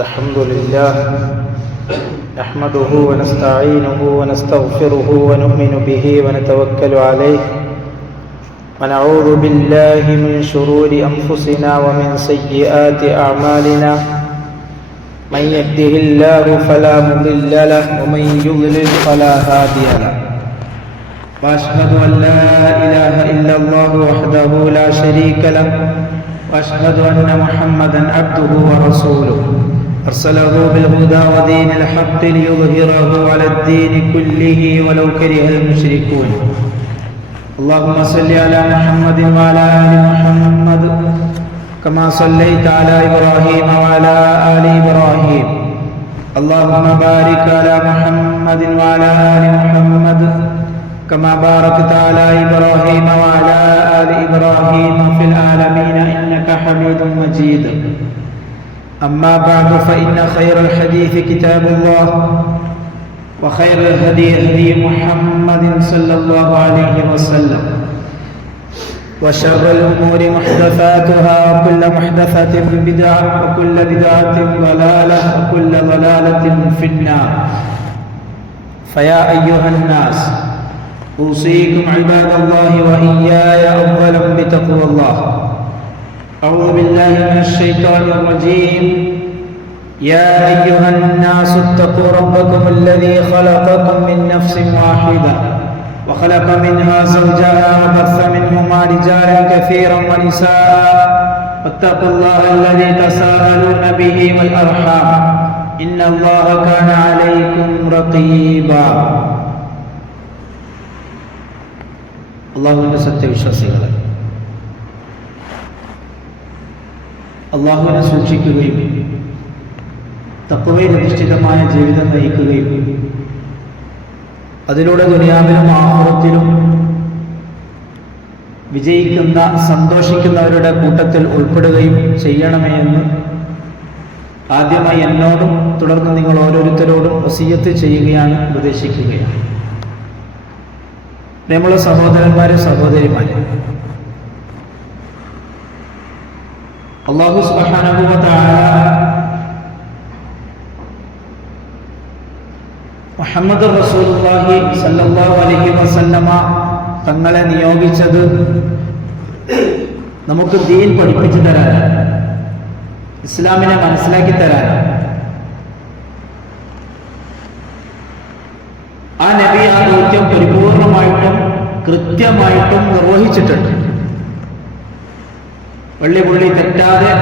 الحمد لله نحمده ونستعينه ونستغفره ونؤمن به ونتوكل عليه ونعوذ بالله من شرور أنفسنا ومن سيئات أعمالنا من يهده الله فلا مضل له ومن يضلل فلا هادي له وأشهد أن لا إله إلا الله وحده لا شريك له وأشهد أن محمدا عبده ورسوله أرسله بالهدى ودين الحق ليظهره على الدين كله ولو كره المشركون اللهم صل على محمد وعلى آل محمد كما صليت على إبراهيم وعلى آل إبراهيم اللهم بارك على محمد وعلى آل محمد كما باركت على إبراهيم وعلى آل إبراهيم في العالمين إنك حميد مجيد أما بعد فإن خير الحديث كتاب الله وخير الهدي هدي محمد صلى الله عليه وسلم وشر الأمور محدثاتها وكل محدثة بدعة وكل بدعة ضلالة وكل ضلالة في النار فيا أيها الناس أوصيكم عباد الله وإياي أولا بتقوى الله أعوذ بالله من الشيطان الرجيم يا أيها الناس اتقوا ربكم الذي خلقكم من نفس واحدة وخلق منها زوجها وبث منهما رجالا كثيرا ونساء واتقوا الله الذي تساءلون به والأرحام إن الله كان عليكم رقيبا اللهم സത്യവിശ്വാസികളെ അള്ളാഹുവിനെ സൂക്ഷിക്കുകയും തഖ്വയിൽ അധിഷ്ഠിതമായ ജീവിതം നയിക്കുകയും അതിലൂടെ ദുനിയാവിലും ആഖിറത്തിലും വിജയിക്കുന്ന സന്തോഷിക്കുന്നവരുടെ കൂട്ടത്തിൽ ഉൾപ്പെടുകയും ചെയ്യണമേ എന്ന് ആദ്യമായി എന്നോടും തുടർന്ന് നിങ്ങൾ ഓരോരുത്തരോടും വസിയ്യത്ത് ചെയ്യുകയാണ്, ഉപദേശിക്കുകയാണ്. പ്രിയമുള്ള സഹോദരന്മാരെ, സഹോദരിമാരെ, അല്ലാഹു സുബ്ഹാനഹു വ തആല മുഹമ്മദ് റസൂലുള്ളാഹി സ്വല്ലല്ലാഹു അലൈഹി വസല്ലമ തങ്ങളെ നിയോഗിച്ചത് നമുക്ക് ദീൻ പഠിപ്പിച്ചു തരാനാണ്, ഇസ്ലാമിനെ മനസ്സിലാക്കി തരാനാണ്. ആ നബി ആ ദൗത്യം പരിപൂർണമായിട്ടും കൃത്യമായിട്ടും നിർവഹിച്ചിട്ടുണ്ട്. വെള്ളിപുള്ളി തെറ്റാതെ,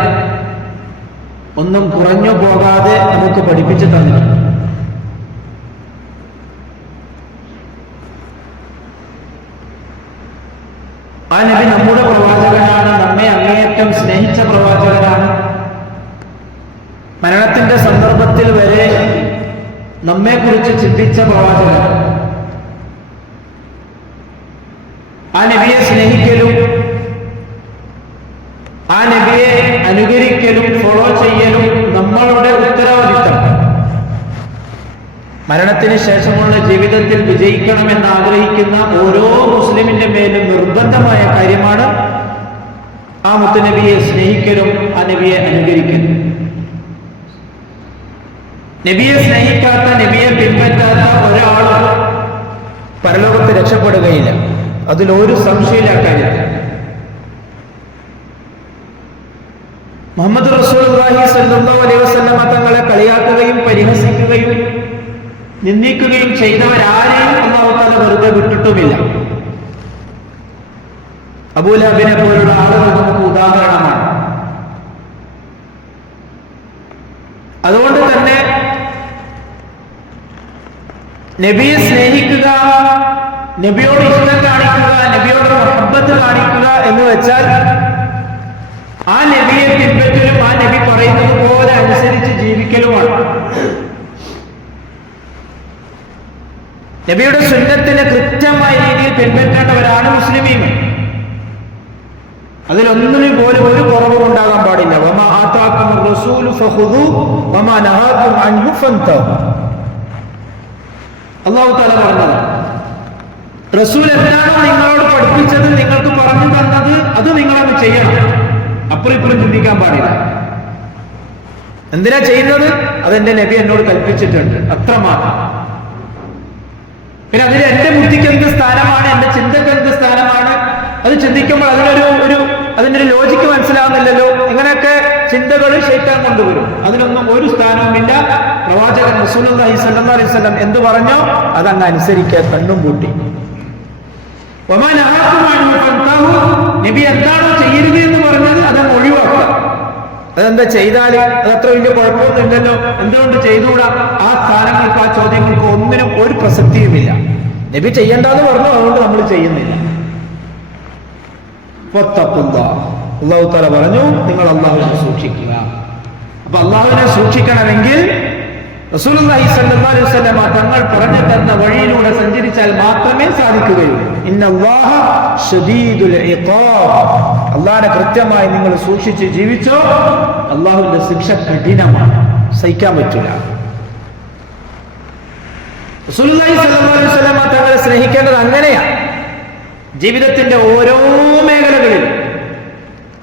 ഒന്നും കുറഞ്ഞു പോകാതെ നമുക്ക് പഠിപ്പിച്ചു തന്നിട്ടുണ്ട്. ആ നബി നമ്മുടെ പ്രവാചകനാണ്, നമ്മെ അങ്ങേയറ്റം സ്നേഹിച്ച പ്രവാചകനാണ്. മരണത്തിന്റെ സന്ദർഭത്തിൽ വരെ നമ്മെക്കുറിച്ച് ചിന്തിച്ച പ്രവാചകൻ. ആ നബിയെ സ്നേഹിക്കലും ആ നബിയെ അനുകരിക്കലും ഫോളോ ചെയ്യലും നമ്മളുടെ ഉത്തരവാദിത്തം. മരണത്തിന് ശേഷമുള്ള ജീവിതത്തിൽ വിജയിക്കണമെന്ന് ആഗ്രഹിക്കുന്ന ഓരോ മുസ്ലിമിന്റെ മേലും നിർബന്ധമായ കാര്യമാണ് ആ മുത്തുനബിയെ സ്നേഹിക്കലും ആ നബിയെ അനുകരിക്കലും. നബിയെ സ്നേഹിക്കാത്ത, നബിയെ പിൻപറ്റാത്ത ഒരാളും പരലോകത്ത് രക്ഷപ്പെടുകയില്ല. അതിലൊരു സംശയമില്ല കാര്യത്തിൽ. മുഹമ്മദ് റസൂലുള്ളാഹി സ്വല്ലല്ലാഹു അലൈഹി വസല്ലമ തങ്ങളെ കളിയാക്കുകയും പരിഹസിക്കുകയും നിന്ദിക്കുകയും ചെയ്തവരാരെയും അല്ലാഹു തആല വെറുതെ വിട്ടിട്ടുമില്ല. അബൂലഹബിനെ പോലുള്ള ആളുകൾ നമുക്ക് ഉദാഹരണമാണ്. അതുകൊണ്ട് തന്നെ നബിയെ സ്നേഹിക്കുക, നബിയോട് ഇഷ്ടം കാണിക്കുക, നബിയോട് മുഹബ്ബത്ത് കാണിക്കുക എന്ന് വെച്ചാൽ ആ നബിയെ പിൻപറ്റലും ആ നബി പറയുന്നത് പോലെ അനുസരിച്ച് ജീവിക്കലുമാണ്. നബിയുടെ സുന്നത്തിനെ കൃത്യമായ രീതിയിൽ പിൻപറ്റേണ്ടവരാണ് മുസ്ലിമീങ്ങൾ. അതിലൊന്നിനും പോലും ഒരു കുറവും ഉണ്ടാകാൻ പാടില്ല. വമാ ആതാകും റസൂലു ഫഖുദു വമാ നഹാകും അൻഹു ഫൻതഹു. അല്ലാഹു തആല പറഞ്ഞത്, റസൂൽ എന്താണോ നിങ്ങളോട് പഠിപ്പിച്ചത്, നിങ്ങൾക്ക് പറഞ്ഞു തന്നത്, അത് നിങ്ങളത് ചെയ്യണം. അപ്പുറം ഇപ്പുറം ചിന്തിക്കാൻ പാടില്ല. എന്തിനാ ചെയ്യുന്നത്? അതെന്റെ നബി എന്നോട് കൽപ്പിച്ചിട്ടുണ്ട്, അത്രമാത്രം. പിന്നെ അതിന് എന്റെ ബുദ്ധിക്ക് എന്ത് സ്ഥാനമാണ്, എന്റെ ചിന്തക്ക് എന്ത് സ്ഥാനമാണ്, അത് ചിന്തിക്കുമ്പോൾ അതിന്റെ ഒരു ലോജിക്ക് മനസ്സിലാവുന്നില്ലല്ലോ. ഇങ്ങനെയൊക്കെ ചിന്തകൾ ശൈത്താൻ കൊണ്ടുവരും. അതിനൊന്നും ഒരു സ്ഥാനവുമില്ല. പ്രവാചകൻ റസൂലുള്ളാഹി സ്വല്ലല്ലാഹു അലൈഹി വസല്ലം എന്ത് പറഞ്ഞോ അതങ്ങ് അനുസരിക്കുക, കണ്ണും പൂട്ടി. നബി എന്താണോ ചെയ്യരുത് എന്ന് പറഞ്ഞത് അതങ്ങ് ഒഴിവാക്കുക. അതെന്താ ചെയ്താൽ അത് അത്ര വലിയ കുഴപ്പമൊന്നുമില്ലല്ലോ, എന്തുകൊണ്ട് ചെയ്തുകൂടാ? ആ സ്ഥാനങ്ങൾക്ക്, ആ ചോദ്യങ്ങൾക്ക് ഒന്നിനും ഒരു പ്രസക്തിയുമില്ല. നബി ചെയ്യണ്ടെന്ന് പറഞ്ഞു, അതുകൊണ്ട് നമ്മൾ ചെയ്യുന്നില്ല. അല്ലാഹു തആല പറഞ്ഞു, നിങ്ങൾ അല്ലാഹുവിനെ സൂക്ഷിക്കുക. അപ്പൊ അല്ലാഹുവിനെ സൂക്ഷിക്കണമെങ്കിൽ റസൂലുള്ളാഹി സ്വല്ലല്ലാഹു അലൈഹി വസല്ലം തങ്ങൾ പറഞ്ഞു തന്ന വഴിയിലൂടെ സഞ്ചരിച്ചാൽ മാത്രമേ സാധിക്കുകയുള്ളൂ. ഇന്നല്ലാഹ ശദീദുൽ ഇഖാബ്. അല്ലാഹുവിനെ കൃത്യമായി നിങ്ങൾ സൂക്ഷിച്ച് ജീവിച്ചോ, അല്ലാഹുവിന്റെ ശിക്ഷ കഠിനമാണ്, സഹിക്കാൻ പറ്റില്ല. റസൂലുള്ളാഹി സ്വല്ലല്ലാഹു അലൈഹി വസല്ലം തങ്ങളെ സ്നേഹിക്കേണ്ടത് അങ്ങനെയാണ്. ജീവിതത്തിന്റെ ഓരോ മേഖലകളിലും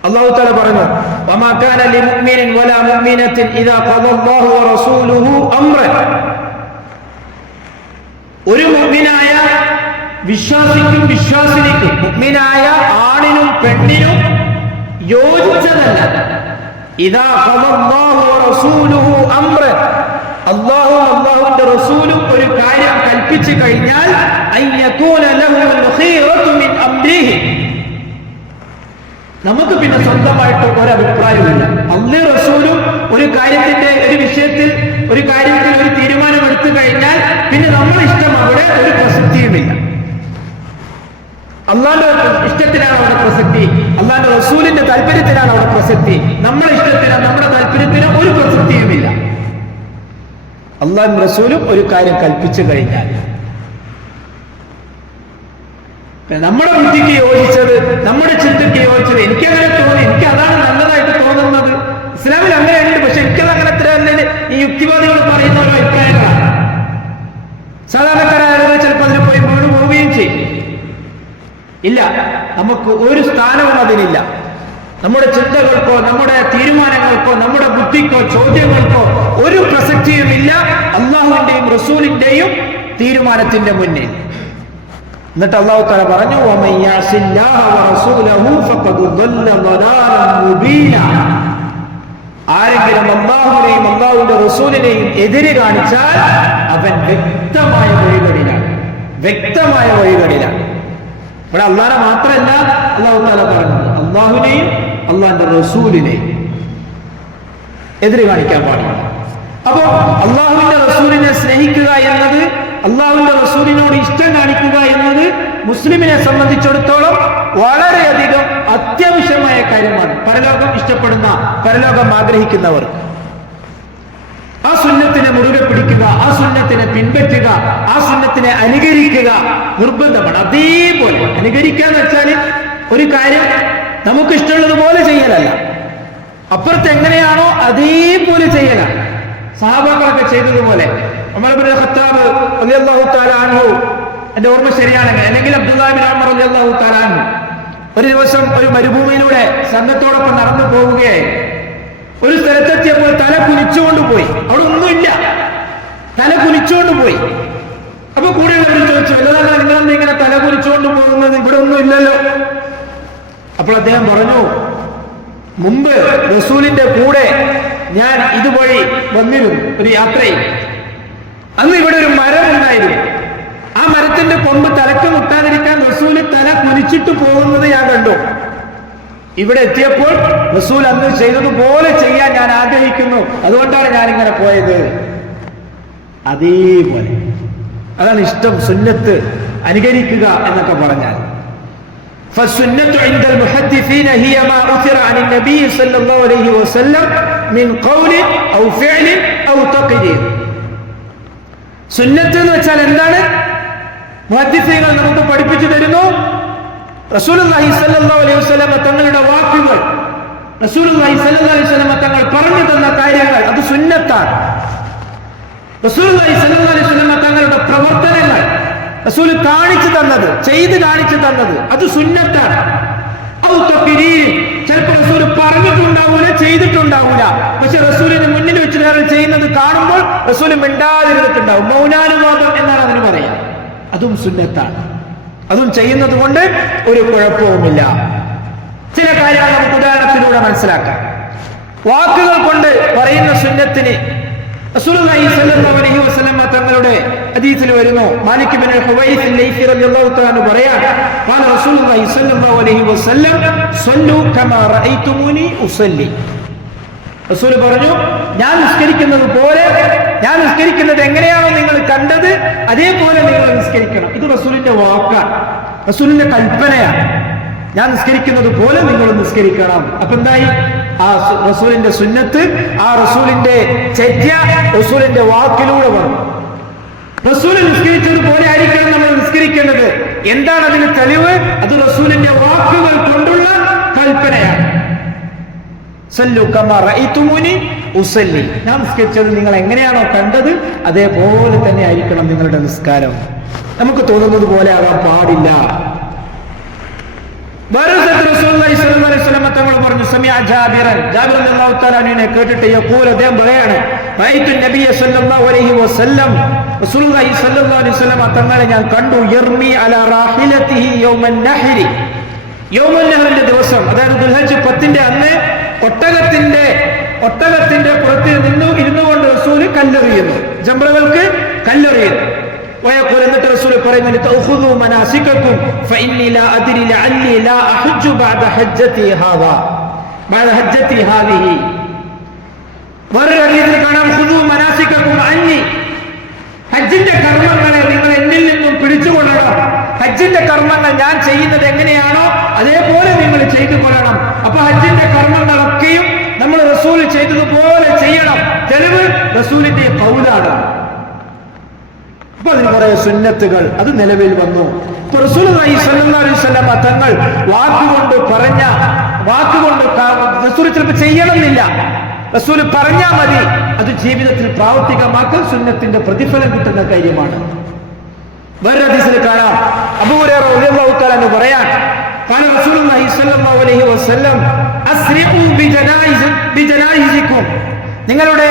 അല്ലാഹു തആല പറഞ്ഞു, വമാ കാന ലിമുഅ്മിനിൻ വലാ മുഅ്മിനത്തിൻ ഇദാ ഖദല്ലാഹു വറസൂലുഹു അംറൻ. ഒരു മുഅ്മിനായ വിശ്വാസിക്കും വിശ്വാസിനിക്കും, മുഅ്മിനായ ആണിനും പെണ്ണിനും യോജിച്ചതല്ല. ഇദാ ഖദല്ലാഹു വറസൂലുഹു അംറൻ, അല്ലാഹുവും അല്ലാഹുവിന്റെ റസൂലും ഒരു കാര്യം കൽപ്പിച്ചു കഴിഞ്ഞാൽ അയ്യകൂന ലഹുൽ ഖീറത്തു മിൻ അംരിഹി, നമുക്ക് പിന്നെ സ്വന്തമായിട്ട് ഒരഭിപ്രായമില്ല. അല്ലാഹു റസൂലും ഒരു കാര്യത്തിന്റെ, ഒരു വിഷയത്തിൽ, ഒരു കാര്യത്തിൽ ഒരു തീരുമാനം എടുത്തു കഴിഞ്ഞാൽ പിന്നെ നമ്മുടെ ഇഷ്ടം അവിടെ ഒരു പ്രസക്തിയുമില്ല. അള്ളാഹുവിന്റെ ഇഷ്ടത്തിനാണ് അവിടെ പ്രസക്തി, അള്ളാഹുവിന്റെ റസൂലിന്റെ താല്പര്യത്തിനാണ് അവിടെ പ്രസക്തി. നമ്മുടെ ഇഷ്ടത്തിന്, നമ്മുടെ താല്പര്യത്തിന് ഒരു പ്രസക്തിയുമില്ല. അള്ളാഹും റസൂലും ഒരു കാര്യം കൽപ്പിച്ചു കഴിഞ്ഞാൽ നമ്മുടെ ബുദ്ധിക്ക് യോജിച്ചത്, നമ്മുടെ ചിന്തയ്ക്ക് യോജിച്ചത്, എനിക്കങ്ങനെ തോന്നി, എനിക്ക് അതാണ് നല്ലതായിട്ട് തോന്നുന്നത്. ഇസ്ലാമിൽ അങ്ങനെയുണ്ട്, പക്ഷെ എനിക്കത് അങ്ങനെ തന്നെ ഈ യുക്തിവാദികൾ പറയുന്ന ഒരു അഭിപ്രായങ്ങളാണ്. സാധാരണക്കാരായ ചിലപ്പോൾ അതിന് പോയി വീണ് പോവുകയും ചെയ്യും. ഇല്ല, നമുക്ക് ഒരു സ്ഥാനവും അതിനില്ല. നമ്മുടെ ചിന്തകൾക്കോ, നമ്മുടെ തീരുമാനങ്ങൾക്കോ, നമ്മുടെ ബുദ്ധിക്കോ, ചോദ്യങ്ങൾക്കോ ഒരു പ്രസക്തിയുമില്ല അള്ളാഹുവിന്റെയും റസൂലിന്റെയും തീരുമാനത്തിന്റെ മുന്നിൽ. എന്നിട്ട് അല്ലാഹു തആല പറഞ്ഞു, വമൻ യഅസില്ലാഹ വറസൂലഹു ഫഖദ് ضل ضلالا മുബീനാ. ആരെങ്കിലും അല്ലാഹുവിനെയും അല്ലാഹുവിന്റെ റസൂലിനെയും എതിര് കാണിച്ചാൽ അവൻ വ്യക്തമായ വഴികളിലാണ്, വ്യക്തമായ വഴികളിലാണ്. ഇവിടെ അല്ലാഹനെ മാത്രമല്ല അല്ലാഹു തആല പറഞ്ഞത്, അല്ലാഹുവിനെയും അല്ലാഹുവിന്റെ റസൂലിനെയും എതിര് കാണിക്കാൻ പാടില്ല. അപ്പോ അല്ലാഹുവിന്റെ റസൂലിനെ സ്നേഹിക്കുക എന്നത്, അല്ലാഹുവിന്റെ റസൂലിനോട് ഇഷ്ടം കാണിക്കുക എന്നത് മുസ്ലിമിനെ സംബന്ധിച്ചിടത്തോളം വളരെയധികം അത്യാവശ്യമായ കാര്യമാണ്. പരലോകം ഇഷ്ടപ്പെടുന്ന, പരലോകം ആഗ്രഹിക്കുന്നവർ ആ സുന്നത്തിനെ മുറുകെ പിടിക്കുക, ആ സുന്നത്തിനെ പിൻപറ്റുക, ആ സുന്നത്തിനെ അനുകരിക്കുക നിർബന്ധമാണ്. അതേപോലെ അനുകരിക്കാന്ന് വെച്ചാൽ ഒരു കാര്യം നമുക്ക് ഇഷ്ടമുള്ളതുപോലെ ചെയ്യലല്ല, അപ്പുറത്ത് എങ്ങനെയാണോ അതേപോലെ ചെയ്യലാണ്. സഹാബാക്കളൊക്കെ ചെയ്തതുപോലെ. ഉമർ ഇബ്നുൽ ഖത്താബ് റളിയല്ലാഹു തആല അൻഹു, എന്റെ ഓർമ്മ ശരിയാണെങ്കിൽ, അല്ലെങ്കിൽ അബ്ദുല്ലാഹി ഇബ്നു ഉമർ റളിയല്ലാഹു തആല അൻഹു ഒരു ദിവസം ഒരു മരുഭൂമിയിലൂടെ സംഘത്തോടൊപ്പം നടന്നു പോവുകയായി. ഒരു സ്ഥലത്തെത്തിയപ്പോൾ തല കുനിച്ചുകൊണ്ട് പോയി. അവിടെ ഒന്നുമില്ല, തല കുനിച്ചുകൊണ്ട് പോയി. അപ്പൊ കൂടെയുള്ളവർ ചോദിച്ചു, വല്ലതാണ് നിങ്ങളെന്താ ഇങ്ങനെ തല കുനിച്ചുകൊണ്ട് പോകുന്നത്, ഇവിടെ ഒന്നും ഇല്ലല്ലോ. അപ്പോൾ അദ്ദേഹം പറഞ്ഞു, മുമ്പ് റസൂലിന്റെ കൂടെ ഞാൻ ഇതുവഴി വന്നിരുന്നു, ഒരു യാത്രയിൽ. അന്ന് ഇവിടെ ഒരു മരം ഉണ്ടായിരുന്നു. ആ മരത്തിന്റെ കൊമ്പ് തലക്ക് മുട്ടാതിരിക്കാൻ റസൂല് തല കുനിച്ചിട്ട് പോകുന്നത് ഞാൻ കണ്ടു. ഇവിടെ എത്തിയപ്പോൾ റസൂൽ അന്ന് ചെയ്തതുപോലെ ചെയ്യാൻ ഞാൻ ആഗ്രഹിക്കുന്നു, അതുകൊണ്ടാണ് ഞാൻ ഇങ്ങനെ പോയത്. അതേപോലെ അതാണ് ഇഷ്ടം, സുന്നത്ത് അനുകരിക്കുക എന്നൊക്കെ പറഞ്ഞാൽ. فالسنة عند المحدثين هي ما أثر عن النبي صلى الله عليه وسلم من قول أو فعل أو تقدير. സുന്നത്ത് എന്ന് വെച്ചാൽ എന്താണ്? മുഹദ്ദിസീങ്ങൾ നമുക്ക് പഠിപ്പിച്ചു തരുന്നു, റസൂലുള്ളാഹി സ്വല്ലല്ലാഹു അലൈഹി വസല്ലം തങ്ങളുടെ വാക്കുകൾ, റസൂലുള്ളാഹി സ്വല്ലല്ലാഹു അലൈഹി വസല്ലം തങ്ങൾ പറഞ്ഞു തന്ന കാര്യങ്ങൾ, അത് സുന്നത്താണ്. റസൂലുള്ളാഹി സ്വല്ലല്ലാഹു അലൈഹി വസല്ലം തങ്ങളുടെ പ്രവർത്തനങ്ങൾ, റസൂൽ കാണിച്ചു തന്നത്, ചെയ്ത് കാണിച്ചു തന്നത്, അത് സുന്നത്താണ്. ചിലപ്പോൾ റസൂൽ പറഞ്ഞിട്ടുണ്ടാവൂല, ചെയ്തിട്ടുണ്ടാവൂല. പക്ഷെ റസൂലിന് മുന്നിൽ വെച്ച് വേറെ ചെയ്യുന്നത് കാണുമ്പോൾ റസൂൽ മിണ്ടാതിരുന്നിട്ടുണ്ടാവും. മൗനാനുവാദം എന്നാണ് അതിന് പറയാം. അതും സുന്നത്താണ്. അതും ചെയ്യുന്നത് കൊണ്ട് ഒരു കുഴപ്പവുമില്ല. ചില കാര്യങ്ങൾ നമുക്ക് ഉദാഹരണത്തിലൂടെ മനസ്സിലാക്കാം. വാക്കുകൾ കൊണ്ട് പറയുന്ന സുന്നത്തിന് റസൂലുള്ളാഹി സ്വല്ലല്ലാഹു അലൈഹി വസല്ലം തങ്ങളുടെ ഹദീസിൽ വരുന്നു. മാലിക് ഇബ്നു ഹുവൈസ് ലൈസി റളിയല്ലാഹു തആല പറയാൻ, ഖാല റസൂലുള്ളാഹി സ്വല്ലല്ലാഹു അലൈഹി വസല്ലം സ്വല്ലു കമാ റഅയ്തുമൂനി ഉസല്ലി. റസൂൽ പറഞ്ഞു, ഞാൻ നിസ്കരിക്കുന്നത് പോലെ, ഞാൻ നിസ്കരിക്കുന്നത് എങ്ങനെയാണോ നിങ്ങൾ കണ്ടത് അതേപോലെ നിങ്ങൾ നിസ്കരിക്കണം. ഇത് റസൂലിന്റെ വാക്കാണ്, റസൂലിന്റെ കൽപ്പനയാണ്. ഞാൻ നിസ്കരിക്കുന്നത് പോലെ നിങ്ങൾ നിസ്കരിക്കണം. അപ്പൊ എന്തായി? ആ റസൂലിന്റെ സുന്നത്ത്, ആ റസൂലിന്റെ ചര്യ റസൂലിന്റെ വാക്കിലൂടെ വന്നു. റസൂൽ നിസ്കരിച്ചതുപോലെ ആയിരിക്കണം നമ്മൾ നിസ്കരിക്കേണ്ടത്. എന്താണ് അതിന് തെളിവ്? അത് റസൂലിന്റെ വാക്കുകൾ കൊണ്ടുള്ള കൽപ്പനയാണ്. സല്ലു കമാ റഅയ്തുമൂനി ഉസല്ലി. ഞാൻ നിസ്കരിച്ചത് നിങ്ങൾ എങ്ങനെയാണോ കണ്ടത് അതേപോലെ തന്നെ ആയിരിക്കണം നിങ്ങളുടെ നിസ്കാരം. നമുക്ക് തോന്നുന്നത് പോലെ ആകാൻ പാടില്ല. തങ്ങൾ പറഞ്ഞു, സമിഅ ജാബിറൻ, ജാബിർ റളിയല്ലാഹു തആല അൻഹുവിനെ കേട്ടിട്ട് യഖൂൽ, അദ്ദേഹം പറയാണ്, റഅയ്തു നബിയ സല്ലല്ലാഹു അലൈഹി വസല്ലം, റസൂലുള്ളാഹി സ്വല്ലല്ലാഹു അലൈഹി വസല്ലം തങ്ങളെ ഞാൻ കണ്ടു, യർമി അലാ റാഹിലതിഹി യൗമൻ നഹ്രി, യൗമുൻ നഹ്റിന്റെ ദിവസം, അതായത് ദുൽഹജ്ജ് 10 അന്ന് ഒട്ടകത്തിന്റെ പുറത്ത് ഇരുന്നുകൊണ്ട് റസൂൽ കല്ലെറിയുന്നു, ജംറകൾക്ക് കല്ലെറിയുന്നു. എന്നിട്ട് റസൂൽ പറയുന്നു, തഅഖുദു മനാസികകും ഫഇന്നി ലാ അദ്രി ലഅല്ലി ലാ അഹജ്ജു ബഅദ ഹജ്ജതി ഹാദിഹി. വേറൊരു ഹദീസിൽ കാണാം, ഖുദു മനാസികകും അന്നി, ഹജ്ജിന്റെ കർമ്മങ്ങളെ നിങ്ങൾ എന്നിൽ നിന്നും പിടിച്ചുകൊള്ളണം. ഹജ്ജിന്റെ കർമ്മങ്ങൾ ഞാൻ ചെയ്യുന്നത് എങ്ങനെയാണോ അതേപോലെ നിങ്ങൾ ചെയ്തു കൊള്ളണം. അപ്പൊ ഹജ്ജിന്റെ കർമ്മങ്ങളൊക്കെയും നമ്മൾ റസൂൽ ചെയ്തതുപോലെ ചെയ്യണം. തെളിവ് റസൂലിന്റെ ഖൗലാണ്. അപ്പൊ അതിന് കുറെ സുന്നത്തുകൾ അത് നിലവിൽ വന്നു. റസൂലുള്ളാഹി സ്വല്ലല്ലാഹു അലൈഹി വസല്ലം തങ്ങൾ വാക്കുകൊണ്ട് പറഞ്ഞ, വാക്കുകൊണ്ട് റസൂൽ ചിലപ്പോൾ ചെയ്യണമെന്നില്ല, റസൂൽ പറഞ്ഞാൽ മതി, അത് ജീവിതത്തിൽ പ്രാവർത്തികമാക്കൽ സുന്നത്തിന്റെ പ്രതിഫലം കിട്ടുന്ന കാര്യമാണ്. വേറെ ഹദീസിൽ കാണാം, അബൂ ഹുറൈറ റളിയല്ലാഹു തആല എന്ന് പറയാൻ, ഖാല റസൂലുള്ളാഹി സ്വല്ലല്ലാഹു അലൈഹി വസല്ലം അസ്രിഉ ബിജനായിസികും, നിങ്ങളുടെ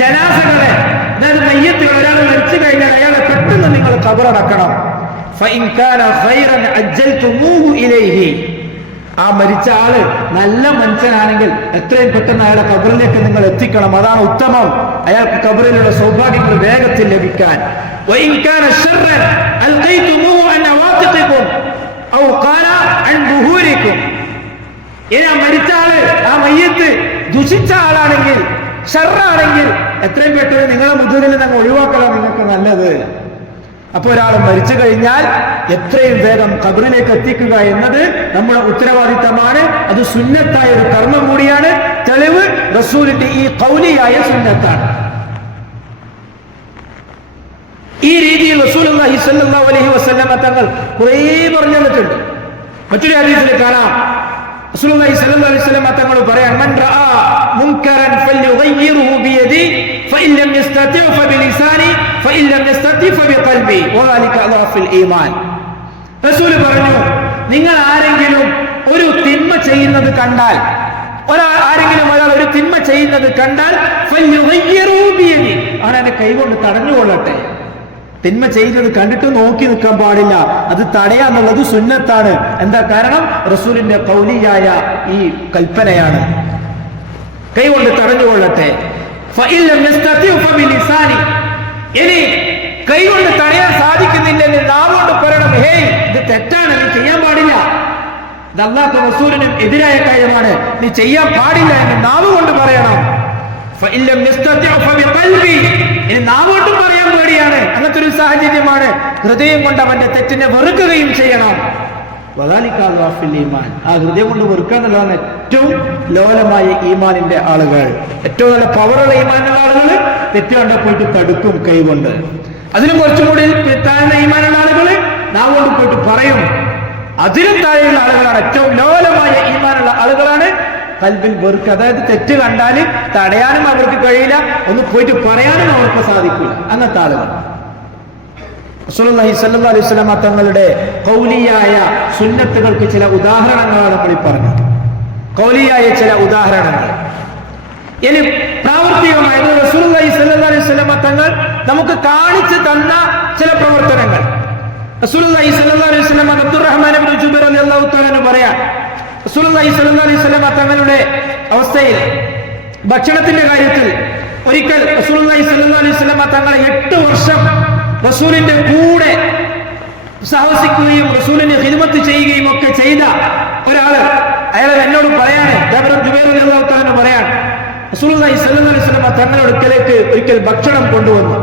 ജനാസകളെ, അതായത് മയ്യത്തുകൾ, ഒരാൾ മരിച്ചു കഴിഞ്ഞാൽ അയാളെ പെട്ടെന്ന് നിങ്ങൾ ഖബറടക്കണം. ഫഇൻ കാന ഖൈറൻ അജ്ജൽതുമൂഹു ഇലൈഹി, ആ മരിച്ച ആള് നല്ല മനുഷ്യനാണെങ്കിൽ എത്രയും പെട്ടെന്ന് അയാളെ ഖബറിലേക്ക് നിങ്ങൾ എത്തിക്കണം, അതാണ് ഉത്തമം, അയാൾക്ക് ഖബറിലുള്ള സൗഭാഗ്യങ്ങൾ വേഗത്തിൽ ലഭിക്കാൻ. വഇൻ കാന ശർറൻ അൽഖൈതുമൂഹു അൻ അവാതിഖികും ഔ ഖാല അൻ ദുഹൂരികും, ഇനി ആ മരിച്ച ആള്, ആ മയ്യത്ത് ദുഷിച്ച ആളാണെങ്കിൽ, ഷർറാണെങ്കിൽ എത്രയും പെട്ടെന്ന് നിങ്ങളെ മുതുകിൽ നിന്ന് ഒഴിവാക്കണം, നിങ്ങൾക്ക് നല്ലത്. അപ്പൊ ഒരാൾ മരിച്ചു കഴിഞ്ഞാൽ എത്രയും വേഗം ഖബറിലേക്ക് എത്തിക്കുക എന്നത് നമ്മുടെ ഉത്തരവാദിത്തമാണ്. അത് സുന്നത്തായ ഒരു കർമ്മം കൂടിയാണ്. തെളിവ് റസൂലിന്റെ ഈ ഖൗലിയായ സുന്നത്താണ്. ഈ രീതിയിൽ റസൂലുള്ളാഹി സ്വല്ലല്ലാഹു അലൈഹി വസല്ലം തങ്ങൾ കുറേ പറഞ്ഞു തന്നിട്ടുണ്ട്. മറ്റൊരു ഹദീസിൽ കാണാം, റസൂലുള്ളാഹി സ്വല്ലല്ലാഹു അലൈഹി വസല്ലം തങ്ങൾ പറയാൻ, മൻ റആ മുൻകറൻ ഫല്യുഗയ്യിറുഹു ബിയദി ഫഇൻ ലം യസ്തതി' ഫബിലിസാനി ഫഇൻ ലം യസ്തതി' ഫബിഖൽബി വദാലിക അദ്അഫുൽ ഈമാൻ. റസൂൽ പറഞ്ഞു, നിങ്ങൾ ആരെങ്കിലും ഒരു തിന്മ ചെയ്യുന്നത് കണ്ടാൽ, ആരെങ്കിലും ഒരാൾ ഒരു തിന്മ ചെയ്യുന്നത് കണ്ടാൽ ഫല്യുഗയ്യിറുഹു ബിയദി, അവനെ കൈകൊണ്ട് തടഞ്ഞുകൊള്ളട്ടെ. തിന്മ ചെയ്യുന്നത് കണ്ടിട്ട് നോക്കി നിൽക്കാൻ പാടില്ല, അത് തടയാന്നുള്ളത് സുന്നത്താണ്. എന്താ കാരണം? റസൂലിന്റെ ഖൗലിയായ ഈ കൽപ്പനയാണ്. കൈകൊണ്ട് തടഞ്ഞുകൊള്ളട്ടെ. ഇനി കൈകൊണ്ട് തടയാൻ സാധിക്കുന്നില്ലെങ്കിൽ നാവുകൊണ്ട് പറയണം, ഹേയ് ഇത് തെറ്റാണ്, നീ ചെയ്യാൻ പാടില്ല, ഇത് അല്ലാഹുവിനും റസൂലിനും എതിരായ കാര്യമാണ്, നീ ചെയ്യാൻ പാടില്ല എന്ന് നാവുകൊണ്ട് പറയണം. ഇനി നാവോട്ടും പറയാൻ പേടിയാണ്, അങ്ങനത്തെ ഒരു സാഹചര്യമാണ്, ഹൃദയം കൊണ്ട് അവന്റെ തെറ്റിനെ വെറുക്കുകയും ചെയ്യണം. ആ ഹൃദയം കൊണ്ട് വെറുക്കുക എന്നുള്ളതാണ് ഏറ്റവും ലോലമായ ഈമാനിന്റെ ആളുകൾ. ഏറ്റവും നല്ല പവറുള്ള ഈമാനുള്ള ആളുകൾ തെറ്റ് കണ്ട പോയിട്ട് തടുക്കും കൈകൊണ്ട്. അതിനും കുറച്ചും കൂടി താഴ്ന്ന ഈമാനുള്ള ആളുകൾ നാവുകൊണ്ട് പോയിട്ട് പറയും. അതിലും താഴെയുള്ള ആളുകളാണ്, ഏറ്റവും ലോലമായ ഈമാനുള്ള ആളുകളാണ് കൽബിൽ വെറുക്കുക. അതായത് തെറ്റ് കണ്ടാൽ തടയാനും അവർക്ക് കഴിയില്ല, ഒന്ന് പോയിട്ട് പറയാനും അവർക്ക് സാധിക്കില്ല, അങ്ങനത്തെ ആളുകൾ. റസൂലുള്ളാഹി സ്വല്ലല്ലാഹു അലൈഹി വസല്ലം തങ്ങളുടെ ഖൗലിയായ സുന്നത്തുകൾക്ക് ചില ഉദാഹരണങ്ങളാണ് നമ്മൾ ഈ പറഞ്ഞത്. ഖൗലിയായ ചില ഉദാഹരണങ്ങൾ. ഇനി പ്രാവർത്തികമായത് റസൂലുള്ളാഹി സ്വല്ലല്ലാഹു അലൈഹി വസല്ലം തങ്ങൾ നമുക്ക് കാണിച്ചു തന്ന ചില പ്രവർത്തനങ്ങൾ. റസൂലുള്ളാഹി സ്വല്ലല്ലാഹു അലൈഹി വസല്ലം അബ്ദുറഹ്മാൻ ഇബ്നു ജുബൈർ റളിയല്ലാഹു തആല പറയാ, റസൂലുള്ളാഹി സ്വല്ലല്ലാഹു അലൈഹി വസല്ലം തങ്ങളുടെ അവസ്ഥയിൽ ഭക്ഷണത്തിന്റെ കാര്യത്തിൽ ഒരിക്കൽ റസൂലുള്ളാഹി സ്വല്ലല്ലാഹു അലൈഹി വസല്ലം തങ്ങൾ 8 വർഷം റസൂലിന്റെ കൂടെ സാഹസിക്കുകയും റസൂലിനെ ഖിദ്മത്ത് ചെയ്യുകയും ഒക്കെ ചെയ്ത ഒരാള്, അയാൾ എന്നോട് പറയാണ്, ജുബൈർ റളിയല്ലാഹു തആല പറയാൻ, റസൂലുള്ളാഹി സ്വല്ലല്ലാഹു അലൈഹി വസല്ലം തങ്ങളുടെ അടുക്കലേക്ക് ഒരിക്കൽ ഭക്ഷണം കൊണ്ടുവന്നു.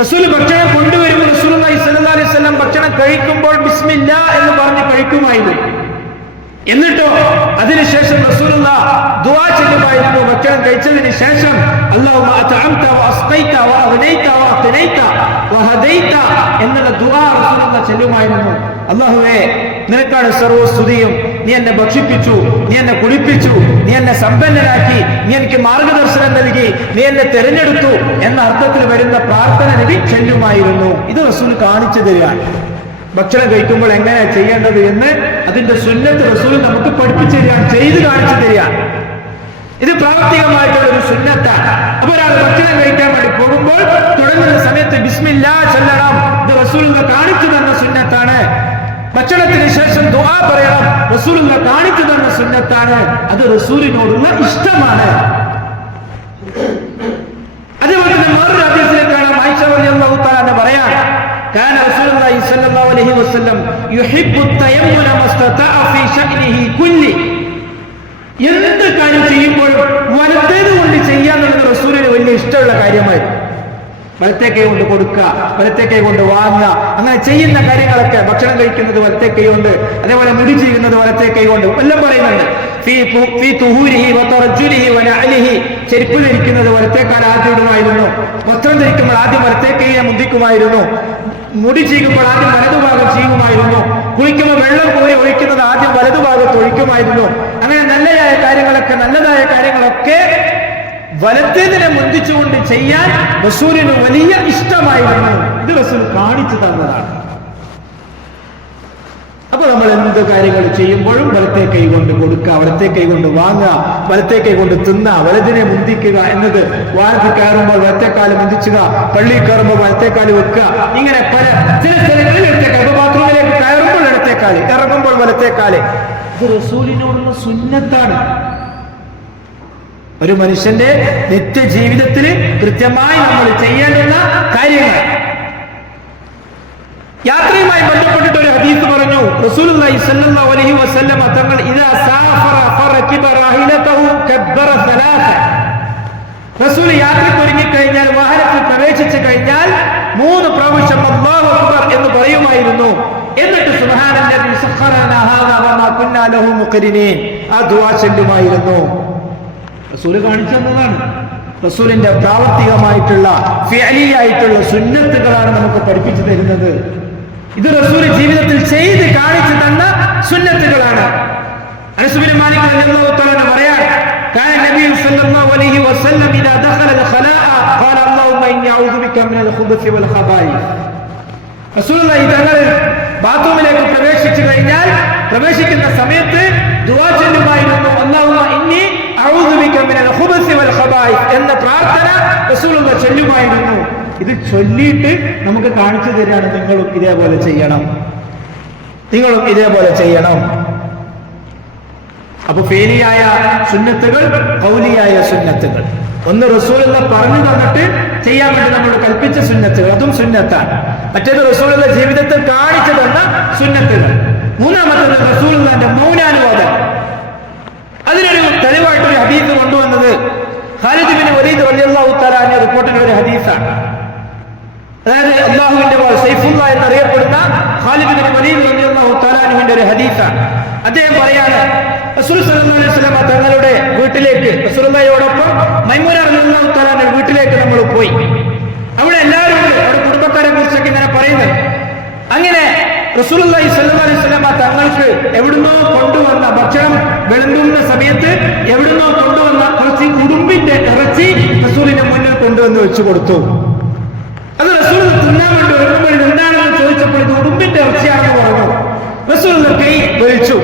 റസൂൽ ഭക്ഷണം കൊണ്ടുവരുമ്പോൾ റസൂലുള്ളാഹി സ്വല്ലല്ലാഹു അലൈഹി വസല്ലം ഭക്ഷണം കഴിക്കുമ്പോൾ ബിസ്മില്ലാ എന്ന് പറഞ്ഞ് കഴിക്കുമായിരുന്നു. എന്നിട്ടോ അതിനുശേഷം റസൂലുള്ളാഹ് ദുആ ചെയ്യുമായിരുന്നു. ഭക്ഷണം കഴിച്ചതിന് ശേഷം അല്ലാഹുമ്മ അത്അംത വഅസ്ഖൈത വഅഗ്നൈത വഅഖ്നൈത വഹദൈത എന്നുള്ള ദുആ റസൂലുള്ളാഹ് ചൊല്ലുമായിരുന്നു. അല്ലാഹുവേ, നിനക്കാണ് സർവ്വസ്തുതിയും, നീ എന്നെ ഭക്ഷിപ്പിച്ചു, നീ എന്നെ കുളിപ്പിച്ചു, നീ എന്നെ സമ്പന്നനാക്കി, നീ എനിക്ക് മാർഗദർശനം നൽകി, നീ എന്നെ തെരഞ്ഞെടുത്തു എന്ന അർത്ഥത്തിൽ വരുന്ന പ്രാർത്ഥന നബി ചൊല്ലുമായിരുന്നു. ഇത് റസൂൽ കാണിച്ചു തരികയാണ്. ഭക്ഷണം കഴിക്കുമ്പോൾ എങ്ങനെയാ ചെയ്യേണ്ടത് എന്ന് അതിന്റെ സുന്നത്ത് റസൂൽ നമുക്ക് പഠിപ്പിച്ചു തരികയാണ്, ചെയ്ത് കാണിച്ചു തരികയാണ്. ഇത് പ്രാവർത്തികമായിട്ടുള്ള ഒരു സുന്നത്താണ്. അപ്പൊ ഒരാൾ ഭക്ഷണം കഴിക്കാൻ വേണ്ടി പോകുമ്പോൾ തുടങ്ങുന്ന സമയത്ത് ബിസ്മില്ലാ ചൊല്ലണം. ഇത് റസൂൽ കാണിച്ചു തന്ന സുന്നത്താണ്. ഭക്ഷണത്തിന് ശേഷം ദുആ പറയണം, റസൂൽ കാണിച്ചു തന്ന സുന്നത്താണ്. അത് റസൂലിനോടുള്ള ഇഷ്ടമാണ്. അതേപോലെ തന്നെ വേറൊരു ഹദീസിൽ കാണാം, ആയിഷ റളിയല്ലാഹു തആല പറയാൻ, കാന റസൂലുള്ളാഹി സ്വല്ലല്ലാഹു അലൈഹി വസല്ലം യുഹിബ്ബു തയമ്മുന മസ്തതഅ ഫീ ശഅനിഹി കുല്ലി. എന്ത് കാര്യം ചെയ്യുമ്പോഴും വലത്തേത് കൊണ്ട് ചെയ്യാന്നുള്ളത് റസൂലിന് വലിയ ഇഷ്ടമുള്ള കാര്യമായിരുന്നു. വലത്തെ കൈ കൊണ്ട് കൊടുക്കുക, വലത്തെ കൈ കൊണ്ട് വാങ്ങുക, അങ്ങനെ ചെയ്യുന്ന കാര്യങ്ങളൊക്കെ, ഭക്ഷണം കഴിക്കുന്നത് വലത്തെ കൈ കൊണ്ട്, അതേപോലെ മുടി ചെയ്യുന്നത് വലത്തെ കൈ കൊണ്ട് എല്ലാം പറയുന്നുണ്ട്. ചെരുപ്പ് ധരിക്കുന്നത് വലത്തേക്കാൾ ആദ്യം ഇടുമായിരുന്നു. വസ്ത്രം ധരിക്കുമ്പോൾ ആദ്യം വലത്തെ കൈയെ മുന്തിക്കുമായിരുന്നു. മുടി ചെയ്യുമ്പോൾ ആദ്യം വലതുഭാഗം ചെയ്യുമായിരുന്നു. കുളിക്കുമ്പോൾ വെള്ളം കോരി ഒഴിക്കുന്നത് ആദ്യം വലതുഭാഗത്ത് ഒഴിക്കുമായിരുന്നു. അങ്ങനെ നല്ലതായ കാര്യങ്ങളൊക്കെ വലത്തേതിനെ മുന്തിച്ചുകൊണ്ട് ചെയ്യാൻ റസൂലിന് വലിയ ഇഷ്ടമായിരുന്നു. ഇത് റസൂൽ കാണിച്ചു തന്നതാണ്. അപ്പൊ നമ്മൾ എന്ത് കാര്യങ്ങൾ ചെയ്യുമ്പോഴും വലത്തെ കൈ കൊണ്ട് കൊടുക്കുക, വലത്തെ കൈ കൊണ്ട് വാങ്ങുക, വലത്തെ കൈ കൊണ്ട് തിന്നുക, വലതിനെ മുന്തിക്കുക എന്നത്, വാഹനത്തിൽ കയറുമ്പോൾ വലത്തേക്കാല് മുന്തിച്ചുക, പള്ളിയിൽ കയറുമ്പോൾ വലത്തേക്കാല് വെക്കുക, ഇങ്ങനെ ചില സ്ഥലങ്ങളിൽ ഇടത്തേക്കാല്, ബാത്റൂമിലേക്ക് കയറുമ്പോൾ ഇടത്തേക്കാല്, ഇറങ്ങുമ്പോൾ വലത്തേക്കാല്. ഇത് റസൂലിനോടുള്ള സുന്നത്താണ്. ഒരു മനുഷ്യന്റെ നിത്യജീവിതത്തിൽ കൃത്യമായി നമ്മൾ ചെയ്യേണ്ടുന്ന കാര്യങ്ങൾ. യാത്രയുമായി ബന്ധപ്പെട്ടിട്ട് ഒരു ഹദീസ് പറഞ്ഞു, റസൂലുള്ളാഹി സ്വല്ലല്ലാഹു അലൈഹി വസല്ലം തങ്ങൾ ഇദാ സാഫറ ഫറകിബ റാഹിലതഹു കബ്ബറ സലാസ. റസൂൽ യാത്രയ്ക്ക് ഒരുങ്ങിക്കഴിഞ്ഞാൽ, വാഹനത്തിൽ പ്രവേശിച്ചു കഴിഞ്ഞാൽ 3 പ്രാവശ്യം അല്ലാഹു അക്ബർ എന്ന് പറയുമായിരുന്നു. എന്നിട്ട് സുബ്ഹാനല്ലദീ സഖറനാ ഹാദാ വമാ കുന്നാ ലഹു മുഖരിനീൻ ആ ദുആ ചൊല്ലുമായിരുന്നു. റസൂൽ കാണിച്ചു തന്നതാണ്. റസൂലിന്റെ പ്രാവർത്തികമായിട്ടുള്ള ഫിഅലിയായിട്ടുള്ള സുന്നത്തുകളാണ് നമുക്ക് പഠിപ്പിച്ചു തരുന്നത്. ഇത് റസൂൽ ജീവിതത്തിൽ ചെയ്ത് കാണിച്ചു തന്ന സുന്നത്തുകളാണ്. അനസ് ബിൻ മാലിക് റളിയല്ലാഹു തആല പറയാൻ, കാന നബി സല്ലല്ലാഹു അലൈഹി വസല്ലം ഇദാ ദഖല അൽ-ഖലാഅ ഖാല അല്ലാഹുമ്മ ഇന്നി അഊദു ബിക മിനൽ ഖുബൂസി വൽ ഖബായിസ്. റസൂലുള്ളാഹി തങ്ങൾ ബാത്റൂമിലേക്ക് പ്രവേശിച്ചു കഴിഞ്ഞാൽ പ്രവേശിക്കുന്ന സമയത്ത് ദുആ ചൊല്ലുമായിരുന്നു, അല്ലാഹുമ്മ ഇന്നി അഊദു ബിക മിനൽ ഖുബൂസി വൽ ഖബായിസ് എന്ന പ്രാർത്ഥന റസൂലുള്ളാഹി ചൊല്ലുമായിരുന്നു. ഇത് ചൊല്ലിയിട്ട് നമുക്ക് കാണിച്ചു തരാണ്, നിങ്ങളും ഇതേപോലെ ചെയ്യണം, നിങ്ങളും ഇതേപോലെ ചെയ്യണം. അപ്പൊ ഫേലിയായ സുന്നത്തുകൾ, ഖൗലിയായ സുന്നത്തുകൾ. ഒന്ന് റസൂലുള്ളാഹി പറഞ്ഞു തന്നിട്ട് ചെയ്യാൻ വേണ്ടി നമ്മൾ കൽപ്പിച്ച സുന്നത്തുകൾ, അതും സുന്നത്താണ്. മറ്റേത് റസൂലുള്ളാഹി ജീവിതത്തിൽ കാണിച്ചു തന്ന സുന്നത്തുകൾ. മൂന്നാമത്തേത് റസൂലുള്ളാഹിന്റെ മൗനാനുവാദം. അതിനൊരു തെളിവായിട്ടൊരു ഹദീസ് കൊണ്ടുവന്നത് ഖാലിദ് ബിൻ വലീദ് റളിയല്ലാഹു തആല അൻഹു റിപ്പോർട്ടിന്റെ ഒരു ഹദീസാണ്. അതായത് അല്ലാഹുവിന്റെ സൈഫുല്ലാ എന്നറിയപ്പെടുന്ന ഖാലിദ് ബിൻ വലീദ് റളിയല്ലാഹു തആല അൻഹുവിന്റെ ഒരു ഹദീസാണ്. അദ്ദേഹം പറയാണ്, റസൂൽ സല്ലല്ലാഹു അലൈഹി വസല്ലം തങ്ങളുടെ വീട്ടിലേക്ക്, റസൂലുള്ളാഹിയോടൊപ്പം മൈമൂന റളിയല്ലാഹു തആല അൻഹയുടെ വീട്ടിലേക്ക് നമ്മൾ പോയി. അവിടെ എല്ലാവരും ഉണ്ട്, അവിടെ കുടുംബക്കാരെ കുറിച്ചൊക്കെ ഇങ്ങനെ പറയുന്നത്. അങ്ങനെ റസൂലുള്ളാഹി സ്വല്ലല്ലാഹു അലൈഹി വസല്ലം തങ്ങൾക്ക് എവിടുന്നോ കൊണ്ടുവന്ന ഭക്ഷണം വിളമ്പുന്ന സമയത്ത് എവിടുന്നോ കൊണ്ടുവന്ന കുറച്ച് ഉടുമ്പിന്റെ ഇറച്ചി റസൂലിന്റെ മുന്നിൽ കൊണ്ടുവന്ന് വെച്ചു കൊടുത്തു. അത് റസൂൽ തിന്നാൻ വേണ്ടി ഒരുങ്ങുമ്പോൾ ഇത് എന്താണെന്ന് ചോദിച്ചപ്പോൾ ഇത് ഉടുമ്പിന്റെ ഇറച്ചിയാണെന്ന് പറഞ്ഞു. റസൂൽ കൈ വലിച്ചു.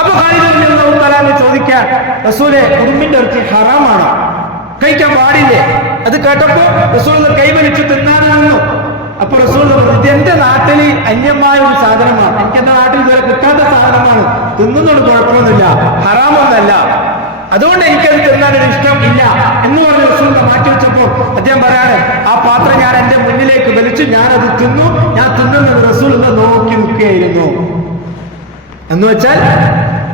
അപ്പൊ ഖാലിദ് ചോദിക്കാൻ, റസൂലെ ഉറുമ്പിന്റെ ഇറച്ചി ഹറാമാണോ, കഴിക്കാൻ പാടില്ലേ? അത് കേട്ടപ്പോ റസൂൽ കൈവലിച്ച് തിന്നാൻ നിന്നു. അപ്പൊ റസൂൽ പറഞ്ഞു, ഇത് എന്റെ നാട്ടിൽ അന്യമായ ഒരു സാധനമാണ്, എനിക്ക് എന്റെ നാട്ടിൽ ഇതുവരെ കിട്ടാത്ത സാധനമാണ്, തിന്നുന്നോട് കുഴപ്പമൊന്നുമില്ല, ഹറാമൊന്നല്ല, അതുകൊണ്ട് എനിക്കത് തിന്നാനൊരു ഇഷ്ടം ഇല്ല എന്ന് പറഞ്ഞ് റസൂലിനെ മാറ്റി വെച്ചപ്പോൾ അദ്ദേഹം പറയാണ്, ആ പാത്രം ഞാൻ എന്റെ മുന്നിലേക്ക് വലിച്ചു, ഞാനത് തിന്നു. ഞാൻ തിന്നുന്നത് റസൂലിനെ നോക്കി നിൽക്കുകയായിരുന്നു. എന്ന് വെച്ചാൽ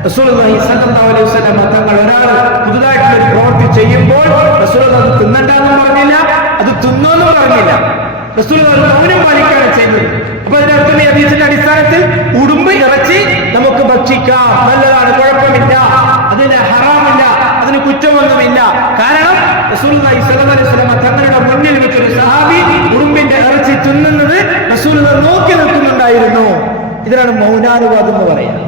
റസൂലുള്ളാഹി സ്വല്ലല്ലാഹു അലൈഹി വസല്ലം തങ്ങൾ ഒരാൾ പുതുതായിട്ടുള്ള ഒരു പ്രവൃത്തി ചെയ്യുമ്പോൾ റസൂലുള്ളാഹി അത് തിന്നണ്ടെന്നും പറഞ്ഞില്ല, അത് തിന്നോന്നും പറഞ്ഞില്ല. റസൂലുള്ളാഹി മൗനം പാലിക്കുകയാണ് ചെയ്യുന്നത്. അപ്പൊ ഇതിനർത്ഥം ഈ ഹദീസിന്റെ അടിസ്ഥാനത്തിൽ ഉടുമ്പ് ഇറച്ചി നമുക്ക് ഭക്ഷിക്കാം, നല്ലതാണ്, കുഴപ്പമില്ല, അതിന് ഹറാമില്ല, അതിന് കുറ്റമൊന്നുമില്ല. കാരണം റസൂലുള്ളാഹി സ്വല്ലല്ലാഹു അലൈഹി വസല്ലം തങ്ങളുടെ മുന്നിൽ വെച്ചൊരു സഹാബി ഉടുമ്പിന്റെ ഇറച്ചി തിന്നുന്നത് റസൂലുള്ളാഹി നോക്കി നിൽക്കുന്നുണ്ടായിരുന്നു. ഇതിനാണ് മൗനാനുവാദം എന്ന് പറയുന്നത്.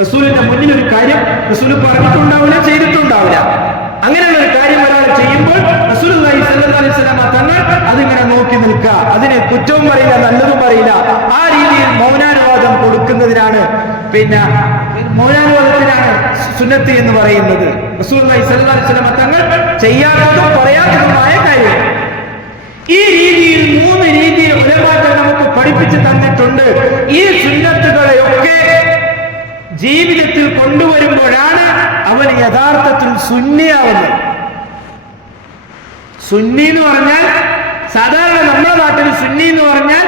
റസൂലിന്റെ മുന്നിൽ ഒരു കാര്യം റസൂൽ പറഞ്ഞിട്ടുണ്ടാവില്ല, ചെയ്തിട്ടുണ്ടാവില്ല. അങ്ങനെയുള്ള ഒരു കാര്യം ഒരാൾ ചെയ്യുമ്പോൾ റസൂലുള്ളാഹി സ്വല്ലല്ലാഹു അലൈഹി വസല്ലം തങ്ങൾ അതിങ്ങനെ നോക്കി നിൽക്കുക, അതിന് കുറ്റവും പറയില്ല, നല്ലതും പറയില്ല. ആ രീതിയിൽ മൗനാനുവാദം കൊടുക്കുന്നതിനാണ്, മൗനാനുവാദത്തിനാണ് സുന്നത്ത് എന്ന് പറയുന്നത്. റസൂലുള്ളാഹി സ്വല്ലല്ലാഹു അലൈഹി വസല്ലം തങ്ങൾ ചെയ്യാത്തതും പറയാത്തതുമായ കാര്യം. ഈ രീതിയിൽ 3 രീതിയിൽ ഉലമാക്കൾ നമുക്ക് പഠിപ്പിച്ചു തന്നിട്ടുണ്ട്. ഈ സുന്നത്തുകളെയൊക്കെ ജീവിതത്തിൽ കൊണ്ടുവരുമ്പോഴാണ് അവൻ യഥാർത്ഥത്തിൽ സുന്നിയാവുന്നത്. സുന്നി എന്ന് പറഞ്ഞാൽ, സാധാരണ നമ്മുടെ നാട്ടിൽ സുന്നി എന്ന് പറഞ്ഞാൽ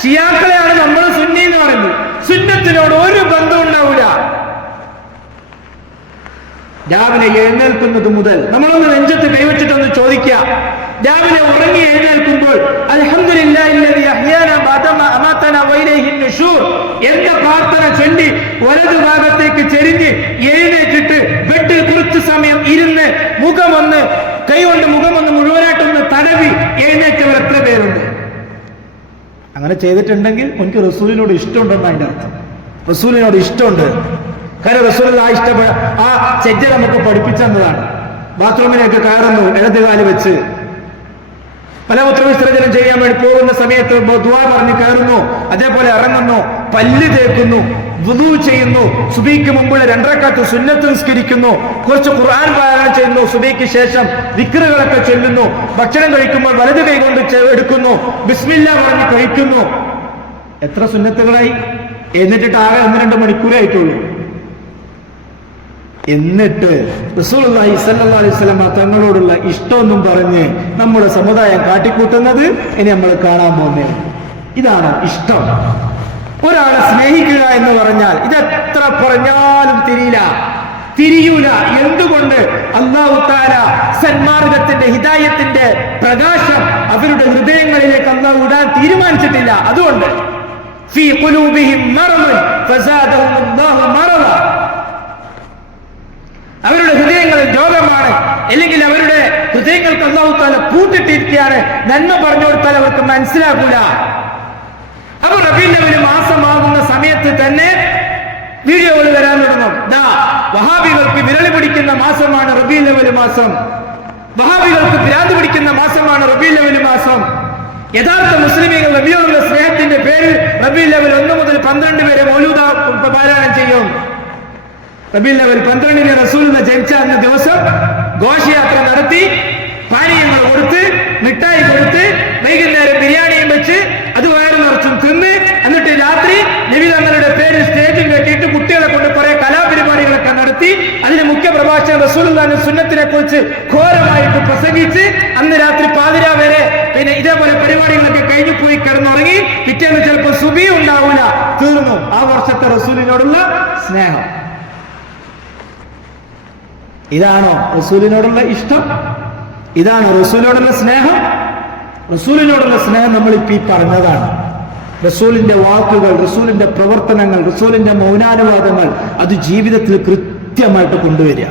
ഷിയാക്കളെയാണ് നമ്മൾ സുന്നി എന്ന് പറയുന്നത്. സുന്നത്തിനോട് ഒരു ബന്ധം ഉണ്ടാവില്ല. രാവിലെ എഴുന്നേൽക്കുന്നത് മുതൽ നമ്മളൊന്ന് നെഞ്ചത്ത് കൈവച്ചിട്ടൊന്ന് ചോദിക്കുക, രാവിലെ ഉറങ്ങി എഴുന്നേൽക്കുമ്പോൾ അൽഹംദുലില്ലാഹില്ലദീ അഹ്യാനാ ബഅദമാ അമാതനാ വഇലൈഹി നുശൂർ എന്ന പ്രാർത്ഥന ചൊല്ലി വലതു ഭാഗത്തേക്ക് ചെരിഞ്ഞ് എഴുന്നേറ്റിട്ട് ബെഡിൽ കുറച്ചു സമയം ഇരുന്ന് മുഖമൊന്ന് കൈകൊണ്ട് മുഖമൊന്ന് മുഴുവനായിട്ടൊന്ന് തടവി എഴുന്നേറ്റവർ എത്ര പേരുണ്ട്? അങ്ങനെ ചെയ്തിട്ടുണ്ടെങ്കിൽ എനിക്ക് റസൂലിനോട് ഇഷ്ടമുണ്ടെന്ന് അതിന്റെ അർത്ഥം. റസൂലിനോട് ഇഷ്ടമുണ്ട്. കാരണം റസൂൽ ആ സെജ്ജ നമുക്ക് പഠിപ്പിച്ചെന്നതാണ്. ബാത്റൂമിലേക്ക് കയറുന്നു ഇടതുകാല് വെച്ച്, മലമൂത്ര വിസർജനം ചെയ്യാൻ വേണ്ടി പോകുന്ന സമയത്ത് ദുആ പറഞ്ഞ് കയറുന്നു, അതേപോലെ ഇറങ്ങുന്നു, പല്ല് തേക്കുന്നു, വുദൂ ചെയ്യുന്നു, സുബഹിക്ക് മുമ്പുള്ള 2 റക്അത്ത് സുന്നത്ത് നിസ്കരിക്കുന്നു, കുറച്ച് ഖുർആൻ പാരായണം ചെയ്യുന്നു, സുബഹിക്ക് ശേഷം ദിക്റുകളൊക്കെ ചൊല്ലുന്നു, ഭക്ഷണം കഴിക്കുമ്പോൾ വലത് കൈ കൊണ്ട് എടുക്കുന്നു, ബിസ്മില്ലാഹ് പറഞ്ഞ് കഴിക്കുന്നു. എത്ര സുന്നത്തുകളായി? എന്നിട്ടിട്ട് ആകെ 1-2 മണിക്കൂറേ ആയിട്ടുള്ളൂ. എന്നിട്ട് റസൂലുള്ളാഹി സ്വല്ലല്ലാഹു അലൈഹി വസല്ലം തങ്ങളോടുള്ള ഇഷ്ടമൊന്നും പറഞ്ഞ് നമ്മുടെ സമുദായം കാട്ടിക്കൂട്ടുന്നത് ഇനി നമ്മൾ കാണാൻ പോകുന്നേ. ഇതാണ് ഇഷ്ടം. ഒരാളെ സ്നേഹിക്കുക എന്ന് പറഞ്ഞാൽ ഇതെത്ര പറഞ്ഞാലും തിരിയൂല. എന്തുകൊണ്ട്? അല്ലാഹു തആല സന്മാർഗത്തിന്റെ ഹിദായത്തിന്റെ പ്രകാശം അവരുടെ ഹൃദയങ്ങളിലേക്ക് അല്ലാഹു ഇടാൻ തീരുമാനിച്ചിട്ടില്ല. അതുകൊണ്ട് ഫീ ഖുലൂബിഹിം മറദുൻ ഫസാദഹുമുല്ലാഹു മറദ, അവരുടെ ഹൃദയങ്ങളിൽ രോഗമാണ്, അല്ലെങ്കിൽ അവരുടെ ഹൃദയങ്ങൾക്ക് അല്ലാഹു തആല പൂട്ടിട്ടിരിക്കുകയാണ്. നന്മ പറഞ്ഞു കൊടുത്താൽ അവർക്ക് മനസ്സിലാകൂല. അപ്പൊ റബീഉൽ അവ്വൽ മാസമാകുന്ന സമയത്ത് തന്നെ വീഡിയോകൾ വരാൻ തുടങ്ങും. വഹാബികൾക്ക് വിരളി പിടിക്കുന്ന മാസമാണ് റബീഉൽ അവ്വൽ മാസം, വഹാബികൾക്ക് ഭ്രാന്ത് പിടിക്കുന്ന മാസമാണ് റബീഉൽ അവ്വൽ മാസം. യഥാർത്ഥ മുസ്ലിമീങ്ങൾ നബിയോടുള്ള സ്നേഹത്തിന്റെ പേരിൽ റബീഉൽ അവ്വൽ 1 മുതൽ 12 വരെ മൗലൂദ് പാരായണം ചെയ്യും. റബീഉൽ അവ്വൽ 12-ന് റസൂലിനെ ജനിച്ച അന്ന് ദിവസം ഘോഷയാത്ര നടത്തി, പാനീയങ്ങൾ കൊടുത്ത്, മിഠായി കൊടുത്ത്, വൈകുന്നേരം ബിരിയാണിയും വെച്ച് അത് വയറു നിറച്ചും തിന്ന്, എന്നിട്ട് രാത്രി നബി തങ്ങളുടെ പേരിൽ സ്റ്റേജും കെട്ടിയിട്ട് കുട്ടികളെ കൊണ്ട് കുറെ കലാപരിപാടികളൊക്കെ നടത്തി, അതിന് മുഖ്യ പ്രഭാഷകൻ റസൂലുള്ളാഹിന്റെ സുന്നത്തിനെ കുറിച്ച് ഘോരമായിട്ട് പ്രസംഗിച്ച് അന്ന് രാത്രി പാതിരാ വരെ ഇതേപോലെ പരിപാടികളൊക്കെ കഴിഞ്ഞു പോയി കിടന്നുറങ്ങി. പിറ്റേന്ന് ചിലപ്പോൾ സുബഹി ഉണ്ടാവില്ല, തീർന്നു ആ വർഷത്തെ റസൂലിനോടുള്ള സ്നേഹം. ഇതാണോ റസൂലിനോടുള്ള ഇഷ്ടം? ഇതാണ് റസൂലിനോടുള്ള സ്നേഹം? റസൂലിനോടുള്ള സ്നേഹം നമ്മളിപ്പോ ഈ പറഞ്ഞതാണ്. റസൂലിന്റെ വാക്കുകൾ, റസൂലിന്റെ പ്രവർത്തനങ്ങൾ, റസൂലിന്റെ മൗനാനുവാദങ്ങൾ അത് ജീവിതത്തിൽ കൃത്യമായിട്ട് കൊണ്ടുവരിക.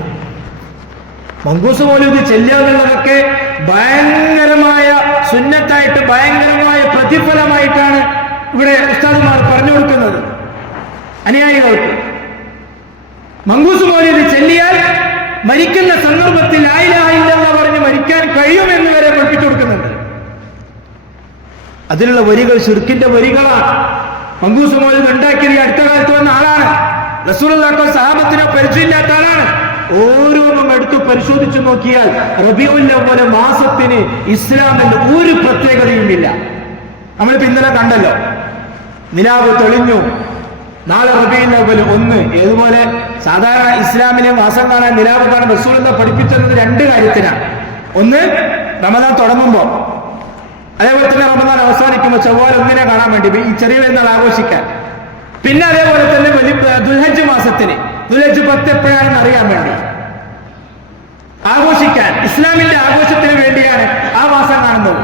മങ്കൂസ് മൗലൂദ് ചെല്ലുക എന്നുള്ളതൊക്കെ ഭയങ്കരമായ സുന്നത്തായിട്ട്, ഭയങ്കരമായ പ്രതിഫലമായിട്ടാണ് ഇവിടെ ഉസ്താദുമാർ പറഞ്ഞു കൊടുക്കുന്നത് അനുയായികൾക്ക്. മങ്കൂസ് മൗലൂദ് ചെല്ലിയാൽ മരിക്കുന്ന സന്ദർഭത്തിൽ ലാ ഇലാഹ ഇല്ലല്ലാഹ് പറഞ്ഞ് മരിക്കാൻ കഴിയുമെന്ന് വരെ പഠിപ്പിച്ചു കൊടുക്കുന്നുണ്ട്. അതിലുള്ള വരികൾ ശിർക്കിന്റെ വരികളാണ്. മങ്കൂസ് മൗലൂദ് ഉണ്ടാക്കിയത് അടുത്ത കാലത്ത് വന്ന ആളാണ്. റസൂലുള്ളാഹിക്കോ സഹാബത്തിനോ പരിചയമില്ലാത്ത ആളാണ്. ഓരോന്നും എടുത്തു പരിശോധിച്ചു നോക്കിയാൽ റബീഉൽ അവ്വൽ മാസത്തിന് ഇസ്ലാമിൽ ഒരു പ്രത്യേകതയുമില്ല. നമ്മളിപ്പോ ഇന്നലെ കണ്ടല്ലോ, നിലാവ് തെളിഞ്ഞു, നാളെ റബീഉൽ അവ്വൽ 1. ഏതുപോലെ സാധാരണ ഇസ്ലാമിലെ മാസം കാണാൻ, നിലാവ് കാണാൻ റസൂലുള്ളാഹി പഠിപ്പിച്ചത് 2 കാര്യത്തിനാണ്. ഒന്ന്, റമദാൻ തുടങ്ങുമ്പോ, അതേപോലെ തന്നെ റമദാൻ അവസാനിക്കുമ്പോൾ ചൊവ്വാൽ 1 കാണാൻ വേണ്ടി, ഈ ചെറിയ പെരുന്നാൾ ആഘോഷിക്കാൻ. പിന്നെ അതേപോലെ തന്നെ ദുൽഹജ്ജ് മാസത്തിന്, ദുൽഹജ്ജ് 10 എപ്പോഴാണെന്ന് അറിയാൻ വേണ്ടി, ആഘോഷിക്കാൻ, ഇസ്ലാമിന്റെ ആഘോഷത്തിന് വേണ്ടിയാണ് ആ മാസം കാണുന്നത്.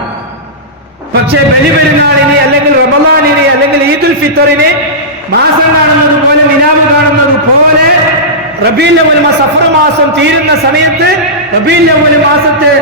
പക്ഷേ ബലിപെരുന്നാളിനെ അല്ലെങ്കിൽ റമദാനിനെ അല്ലെങ്കിൽ ഈദുൽ ഫിത്തറിനെ മാസം കാണുന്നത് പോലെ, നിലാവ് കാണുന്നത് പോലെ റബീഉൽ അവ്വൽ സഫർ മാസം തീരുന്ന സമയത്ത് റബീഉൽ അവ്വൽ മാസത്തെ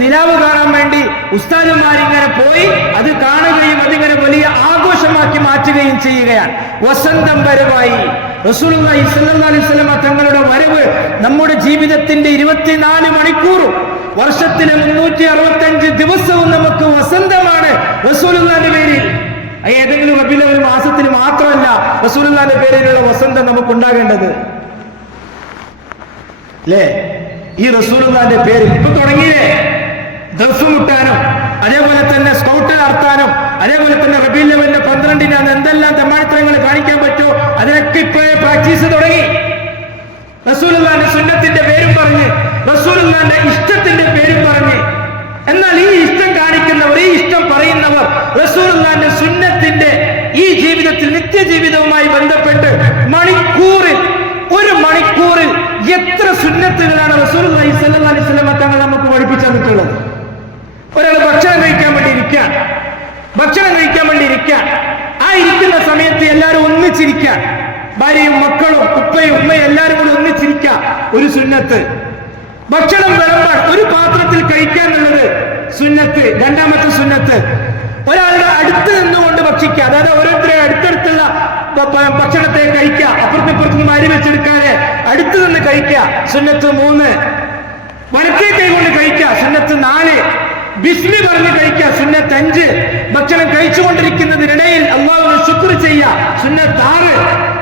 നിലാവ് കാണാൻ വേണ്ടി ഉസ്താദുമാരിങ്ങനെ പോയി അത് കാണുകയും അതിങ്ങനെ വലിയ ആഘോഷമാക്കി മാറ്റുകയും ചെയ്യുകയാണ്. വസന്തം വരവായി. റസൂലുള്ളാഹി സ്വല്ലല്ലാഹു അലൈഹി വസല്ലം തങ്ങളുടെ വരവ് നമ്മുടെ ജീവിതത്തിന്റെ 24 മണിക്കൂറും വർഷത്തിലെ 365 ദിവസവും നമുക്ക് വസന്തമാണ് റസൂലുള്ളാഹിന്റെ പേരിൽ. ഏതെങ്കിലും റബീഉൽ അവ്വൽ മാസത്തിൽ മാത്രമല്ല റസൂലുള്ളാഹിന്റെ പേരിലുള്ള വസന്തം നമുക്ക് ഉണ്ടാകേണ്ടത്, അല്ലേ? ഈ റസൂലുള്ളാഹിന്റെ പേരിൽ ഇപ്പൊ തുടങ്ങിയില്ലേ ദഫ് മുട്ടാനും, അതേപോലെ തന്നെ സ്കൗട്ട് നടത്താനും, അതേപോലെ തന്നെ റബീഉൽ അവ്വലിന്റെ 12-ന് അന്ന് എന്തെല്ലാം തമാഴത്തരങ്ങൾ കാണിക്കാൻ പറ്റുമോ അതിനൊക്കെ ഇപ്പോഴേ പ്രാക്ടീസ് തുടങ്ങി. റസൂലുള്ളാഹിന്റെ സുന്നത്തിന്റെ പേരും പറഞ്ഞ്, റസൂലുള്ളാഹിന്റെ ഇഷ്ടത്തിന്റെ പേരും പറഞ്ഞ്. എന്നാൽ ഈ ഇഷ്ടം കാണിക്കുന്നവർ, ഈ ഇഷ്ടം പറയുന്നവർ റസൂലുള്ളാഹിന്റെ സുന്നത്തിന്റെ ഈ ജീവിതത്തിൽ, നിത്യജീവിതവുമായി ബന്ധപ്പെട്ട് ഒരു മണിക്കൂറിൽ എത്ര സുന്നത്തുകളാണ് റസൂലുള്ളാഹി സ്വല്ലല്ലാഹു അലൈഹി വസല്ലം തങ്ങൾ നമുക്ക് പഠിപ്പിച്ചു തന്നിട്ടുള്ളത്. ഒരാൾ ഭക്ഷണം കഴിക്കാൻ വേണ്ടി ഇരിക്കാൻ, ആ ഇരിക്കുന്ന സമയത്ത് എല്ലാവരും ഒന്നിച്ചിരിക്കാൻ, ഭാര്യയും മക്കളും ഉപ്പയും ഉമ്മയും എല്ലാവരും കൂടി ഒന്നിച്ചിരിക്കാം, ഒരു സുന്നത്ത്. ഭക്ഷണം വിളമ്പാൻ ഒരു പാത്രത്തിൽ കഴിക്കാന്നുള്ളത് സുന്നത്ത്. രണ്ടാമത്തെ സുന്നത്ത്, ഒരാളുടെ അടുത്ത് നിന്നുകൊണ്ട് ഭക്ഷിക്കുക, അതായത് ഓരോരുത്തരെ അടുത്തടുത്തുള്ള ഭക്ഷണത്തെ കഴിക്കുക, അപ്പുറത്തിപ്പുറത്തുനിന്ന് അരി വെച്ചെടുക്കാതെ അടുത്ത് നിന്ന് കഴിക്കുക, സുന്നത്ത് 3. വലത്തേ കൈ കൊണ്ട് കഴിക്കുക, സുന്നത്ത് 4. ബിസ്മി പറഞ്ഞ് കഴിക്കുക, സുന്നത്ത് 5. ഭക്ഷണം കഴിച്ചുകൊണ്ടിരിക്കുന്നതിനിടയിൽ അല്ലാഹുവിനെ ശുക്ർ ചെയ്യുക, സുന്നത്ത് 6.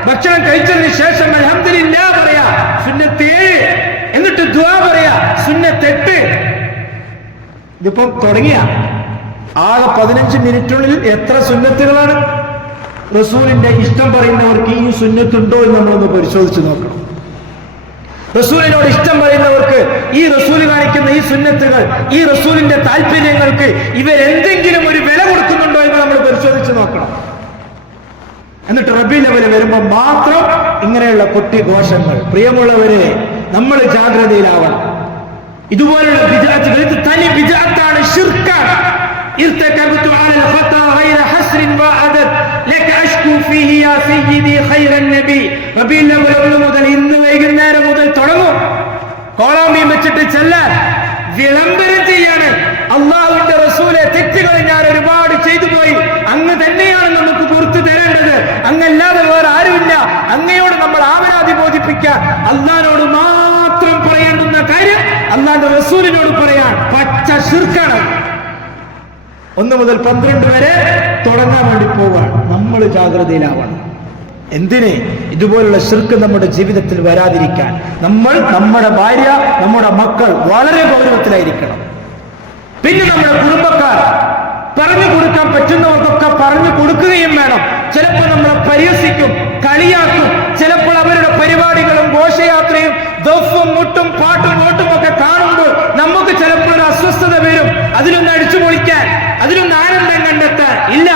ഭക്ഷണം കഴിച്ചതിന് ശേഷം അൽഹംദുലില്ലാഹ് പറയാ, സുന്നത്ത് 7. എന്നിട്ട് ദുആ പറയാ, സുന്നത്ത് 8. ഇതിപ്പോ തുടങ്ങിയ ആകെ 15 മിനിറ്റിനുള്ളിൽ എത്ര സുന്നത്തുകളാണ്? റസൂലിന്റെ ഇഷ്ടം പറയുന്നവർക്ക് ഈ സുന്നത്തുണ്ടോ എന്ന് നമ്മളൊന്ന് പരിശോധിച്ച് നോക്കണം. റസൂലിനോട് ഇഷ്ടം പറയുന്നവർക്ക് ഈ റസൂൽ കാണിക്കുന്ന ഈ സുന്നത്തുകൾ, ഈ റസൂലിന്റെ താല്പര്യങ്ങൾക്ക് ഇവരെന്തെങ്കിലും ഒരു വില കൊടുക്കുന്നുണ്ടോ എന്ന് നമ്മൾ പരിശോധിച്ച് നോക്കണം. എന്നിട്ട് റബീഉൽ അവ്വൽ വരുമ്പോൾ മാത്രം ഇങ്ങനെയുള്ള കൊട്ടിഘോഷങ്ങൾ. പ്രിയമുള്ളവരെ, നമ്മൾ ജാഗ്രതയിലാവണം. ഇതുപോലുള്ള ബിദ്അത്തുകൾ, ഇത് തനി ബിദ്അത്താണ്, ശിർക്കാണ്. ارتكبت على الخطا غير حسر وعدد لك اشكو فيه يا سيدي خير النبي. റബീഉൽ അവ്വൽ മുതൽ ഇന്ന് വൈകുന്നേരം മുതൽ തുടങ്ങും. കോളാമ്പിയും വെച്ചിട്ട് ചെല്ലാൻ വിളംബരം ചെയ്യാണ്, അള്ളാഹുവിന്റെ റസൂലെ, തെറ്റുകൾ ഞാൻ ഒരുപാട് ചെയ്തു പോയി, അങ്ങ് തന്നെയാണ് നമുക്ക് പുറത്തു തരേണ്ടത്, അങ്ങല്ലാതെ വേറെ ആരുമില്ല, അങ്ങയോട് നമ്മൾ ആവരാതി ബോധിപ്പിക്കാൻ, അള്ളാഹിനോട് മാത്രം പറയേണ്ടുന്ന കാര്യം അള്ളാഹിന്റെ റസൂലിനോട് പറയാൻ പച്ച ശിർക്കാണ്. 1 മുതൽ 12 വരെ തുടങ്ങാൻ വേണ്ടി പോവാൻ നമ്മൾ ജാഗ്രതയിലാവണം. എന്തിന്? ഇതുപോലുള്ള ശിർക്ക് നമ്മുടെ ജീവിതത്തിൽ വരാതിരിക്കാൻ. നമ്മൾ, നമ്മുടെ ഭാര്യ, നമ്മുടെ മക്കൾ വളരെ ഗൗരവത്തിലായിരിക്കണം. പിന്നെ നമ്മുടെ കുടുംബക്കാർ, പറഞ്ഞു കൊടുക്കാൻ പറ്റുന്നവർക്കൊക്കെ പറഞ്ഞു കൊടുക്കുകയും വേണം. ചിലപ്പോൾ നമ്മളെ പരിഹസിക്കും, കളിയാക്കും. ചിലപ്പോൾ അവരുടെ പരിപാടികളും ഘോഷയാത്രയും ദഫും മുട്ടും പാട്ടും വോട്ടും ഒക്കെ കാണുമ്പോൾ നമുക്ക് ചിലപ്പോൾ ഒരു അസ്വസ്ഥത വരും. അതിലൊന്ന് അടിച്ചു പൊളിക്കാൻ, അതിലൊന്ന് ആനന്ദം കണ്ടെത്താൻ ഇല്ല.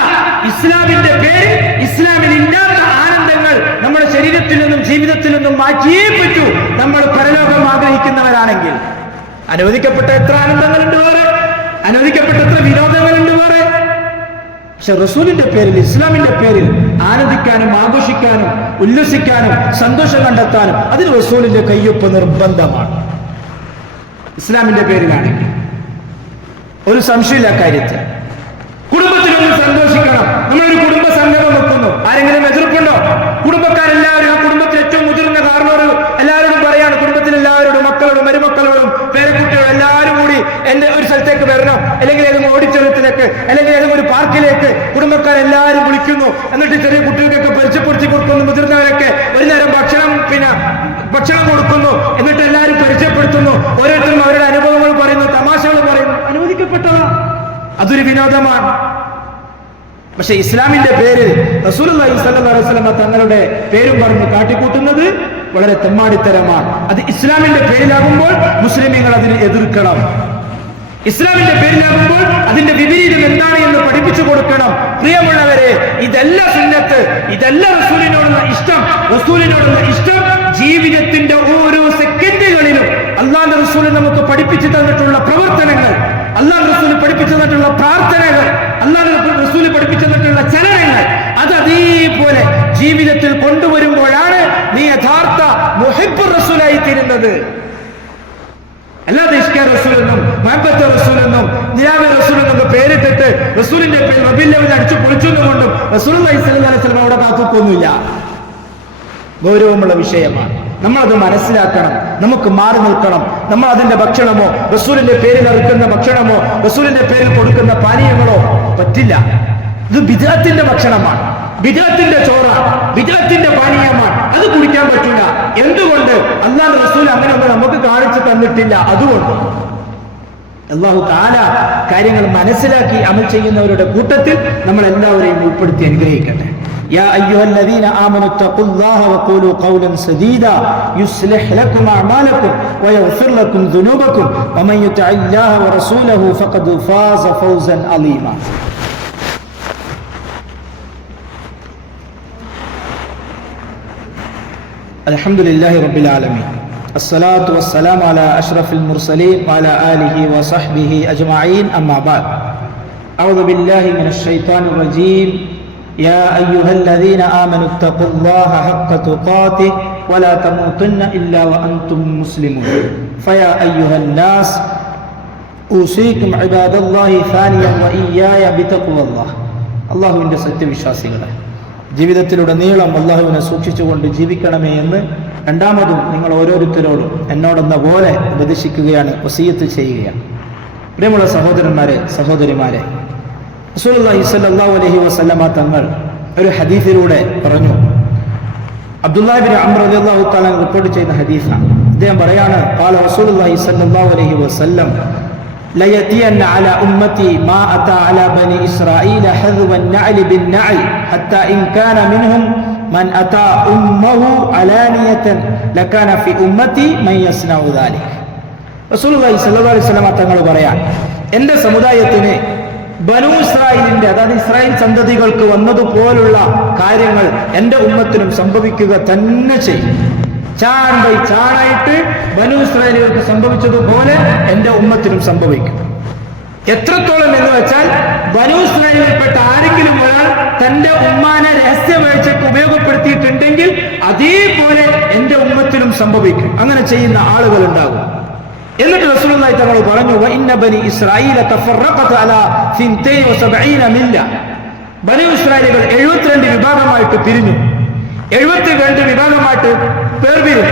ഇസ്ലാമിന്റെ പേര്, ഇസ്ലാമിൽ ഇല്ലാത്ത ആനന്ദങ്ങൾ നമ്മുടെ ശരീരത്തിൽ നിന്നും ജീവിതത്തിൽ നിന്നും മാറ്റിയേ പറ്റൂ. നമ്മൾ പരലോകം ആഗ്രഹിക്കുന്നവരാണെങ്കിൽ അനുവദിക്കപ്പെട്ട എത്ര ആനന്ദങ്ങളുണ്ട് വേറെ, അനുവദിക്കപ്പെട്ട എത്ര വിനോദങ്ങളുണ്ട് വേറെ. പക്ഷെ റസൂലിന്റെ പേരിൽ, ഇസ്ലാമിന്റെ പേരിൽ ആനന്ദിക്കാനും ആഘോഷിക്കാനും ഉല്ലസിക്കാനും സന്തോഷം കണ്ടെത്താനും അതിന് റസൂലിന്റെ കയ്യൊപ്പ് നിർബന്ധമാണ്. ഇസ്ലാമിന്റെ പേരിലാണെങ്കിൽ ഒരു സംശയമില്ല കാര്യത്തിൽ. കുടുംബത്തിലൊന്ന് സന്തോഷിക്കണം. നമ്മളൊരു കുടുംബ സംഗമം വെക്കുന്നു, ആരെങ്കിലും എതിർപ്പുണ്ടോ? കുടുംബക്കാരെല്ലാവരും, ആ കുടുംബത്തിൽ ഏറ്റവും മുതിർന്ന കാരണവരും എല്ലാവരോടും പറയാണ്, കുടുംബത്തിലെല്ലാവരോടും, മക്കളോടും മരുമക്കളോടും പേരക്കുട്ടിയോടും എല്ലാവരും കൂടി എന്റെ ഒരു സ്ഥലത്തേക്ക് വരണം, അല്ലെങ്കിൽ ഏതെങ്കിലും ഓഡിറ്റോറിയത്തിലേക്ക്, അല്ലെങ്കിൽ ഏതെങ്കിലും ഒരു പാർക്കിലേക്ക് കുടുംബക്കാരെല്ലാവരും വിളിക്കുന്നു. എന്നിട്ട് ചെറിയ കുട്ടികൾക്കൊക്കെ പരിചയപ്പെടുത്തി കൊടുക്കുന്നു. മുതിർന്നവരൊക്കെ ഒരു നേരം ഭക്ഷണം ഭക്ഷണം കൊടുക്കുന്നു, എന്നിട്ട് എല്ലാവരും പരിചയപ്പെടുത്തുന്നു, ഓരോരുത്തരും അവരുടെ അനുഭവങ്ങൾ പറയുന്നു, തമാശകൾ പറയുന്നു. അനുവദിക്കപ്പെട്ടതാ, അതൊരു വിനോദമാണ്. പക്ഷെ ഇസ്ലാമിന്റെ പേര് റസൂലുള്ളാഹി സ്വല്ലല്ലാഹു അലൈഹി വസല്ലം തങ്ങളുടെ പേരും പറഞ്ഞ് കാട്ടിക്കൂട്ടുന്നത് വളരെ തെമ്മാടിത്തരമാണ്. അത് ഇസ്ലാമിന്റെ പേരിലാകുമ്പോൾ മുസ്ലിമീങ്ങൾ അതിനെ എതിർക്കണം. ഇസ്ലാമിന്റെ പേരിലാകുമ്പോൾ അതിന്റെ വിപരീതം എന്താണ് എന്ന് പഠിപ്പിച്ചു കൊടുക്കണം. പ്രിയമുള്ളവരെ, ഇതല്ല സുന്നത്ത്, ഇതല്ല റസൂലിനോടുള്ള ഇഷ്ടം. റസൂലിനോടുള്ള ഇഷ്ടം ജീവിതത്തിന്റെ ഓരോ സെക്കൻഡുകളിലും അല്ലാഹുവിന്റെ റസൂൽ നമുക്ക് പഠിപ്പിച്ചു തന്നിട്ടുള്ള പ്രവർത്തനങ്ങൾ, അല്ലാഹുവിന്റെ റസൂൽ പഠിപ്പിച്ചു തന്നിട്ടുള്ള പ്രാർത്ഥനകൾ, അല്ലാഹുവിന്റെ റസൂൽ പഠിപ്പിച്ചു തന്നിട്ടുള്ള ചലനങ്ങൾ, അത് അതേപോലെ ജീവിതത്തിൽ കൊണ്ടുവരുമ്പോഴാണ് നീ യഥാർത്ഥ മുഹിബ്ബുർ റസൂലായി തീരുന്നത്. അല്ലാതെ ഇഷ്ക റസൂലെന്നും മഹബത്ത് റസൂലെന്നും നിലാവെ റസൂലെന്നൊക്കെ പേരിട്ടിട്ട് റസൂലിന്റെ പേര് റബീഉൽ അവ്വൽ അടിച്ചു പൊളിച്ചെന്നുകൊണ്ടും റസൂലുള്ളാഹി സ്വല്ലല്ലാഹു അലൈഹി വസല്ലം അവിടെ കാത്തുക്കൊന്നുമില്ല. ഗൗരവമുള്ള വിഷയമാണ്. നമ്മളത് മനസ്സിലാക്കണം. നമുക്ക് മാറി നിൽക്കണം. നമ്മൾ അതിന്റെ ഭക്ഷണമോ റസൂലിന്റെ പേരിൽ അറുക്കുന്ന ഭക്ഷണമോ റസൂലിന്റെ പേരിൽ കൊടുക്കുന്ന പാനീയങ്ങളോ പറ്റില്ല. ഇത് ബിദ്അത്തിന്റെ ഭക്ഷണമാണ്, ബിദ്അത്തിന്റെ ചോറാണ്, ബിദ്അത്തിന്റെ പാനീയമാണ്. അത് കുടിക്കാൻ പറ്റില്ല. എന്തുകൊണ്ട്? അല്ലാഹുവിന്റെ റസൂൽ അങ്ങനെ ഒന്നും നമുക്ക് കാണിച്ചു തന്നിട്ടില്ല. അതുകൊണ്ട് അല്ലാഹു തആല കാര്യങ്ങൾ മനസ്സിലാക്കി അമൽ ചെയ്യുന്നവരുടെ കൂട്ടത്തിൽ നമ്മൾ എല്ലാവരെയും ഉൾപ്പെടുത്തി അനുഗ്രഹിക്കട്ടെ. يا أيها الذين آمنوا اتقوا الله وقولوا قولا سديدا يصلح لكم أعمالكم ويغفر لكم ذنوبكم ومن يطع الله ورسوله فقد فاز فوزا عظيما. الحمد لله رب العالمين الصلاة والسلام على أشرف المرسلين وعلى آله وصحبه أجمعين أما بعد أعوذ بالله من الشيطان الرجيم يا أيها الذين آمنوا اتقوا الله حق تقاته ولا تموتن إلا وأنتم مسلمون فيا أيها الناس أوصيكم عباد الله ثانيا وإياي بتقوى الله. അള്ളാഹുവിൻ്റെ സത്യവിശ്വാസികളെ, ജീവിതത്തിലുടനീളം അള്ളാഹുവിനെ സൂക്ഷിച്ചുകൊണ്ട് ജീവിക്കണമേ എന്ന് രണ്ടാമതും നിങ്ങൾ ഓരോരുത്തരോടും എന്നോടെന്ന പോലെ ഉപദേശിക്കുകയാണ്, വസിയത്ത് ചെയ്യുകയാണ്. പ്രിയമുള്ള സഹോദരന്മാരെ, സഹോദരിമാരെ, റസൂലുള്ളാഹി സ്വല്ലല്ലാഹു അലൈഹി വസല്ലമ തങ്ങൾ ഒരു ഹദീസിലൂടെ പറഞ്ഞു. അബ്ദുല്ലാഹി ഇബ്നു അംർ റളിയല്ലാഹു തആല റിപ്പോർട്ട് ചെയ്യുന്ന ഹദീസാണ്. അദ്ദേഹം പറയാണ്, ഖാല റസൂലുള്ളാഹി സ്വല്ലല്ലാഹു അലൈഹി വസല്ലം ليأتين على أمتي ما أتى على بني إسرائيل حذو النعل بالنعل حتى إن كان منهم من أتى أمه علانية لكان في أمتي من يصنع ذلك. റസൂലുള്ളാഹി സ്വല്ലല്ലാഹു അലൈഹി വസല്ലം തങ്ങൾ പറയാൻ, എൻ്റെ സമുദായത്തിന് ബനൂ ഇസ്രായേലിന്റെ, അതായത് ഇസ്രായേൽ സന്തതികൾക്ക് വന്നതുപോലുള്ള കാര്യങ്ങൾ എൻ്റെ ഉമ്മത്തിനും സംഭവിക്കുക തന്നെ ചെയ്യും. ചാൺ ബൈ ചാണായിട്ട് ബനൂ ഇസ്രായേലികൾക്ക് സംഭവിച്ചതുപോലെ എൻ്റെ ഉമ്മത്തിനും സംഭവിക്കും. എത്രത്തോളം എന്ന് വെച്ചാൽ, ബനൂ ഇസ്രായേലിൽപ്പെട്ട ആരെങ്കിലും ഒരാൾ തന്റെ ഉമ്മാനെ രഹസ്യവേഴ്ചയ്ക്ക് ഉപയോഗപ്പെടുത്തിയിട്ടുണ്ടെങ്കിൽ അതേപോലെ എൻ്റെ ഉമ്മത്തിനും സംഭവിക്കും. അങ്ങനെ ചെയ്യുന്ന ആളുകൾ ഉണ്ടാകും. എന്നിട്ട് റസൂലുള്ളാഹി തങ്ങൾ പറഞ്ഞു, വഇന്ന ബനി ഇസ്രായീല തഫറഖത അലാ 72 മില്ല. ബനൂ ഇസ്രായേലുകൾ 72 വിഭാഗമായിട്ട് പിരിഞ്ഞു, 72 വിഭാഗമായിട്ട് പിരിഞ്ഞു.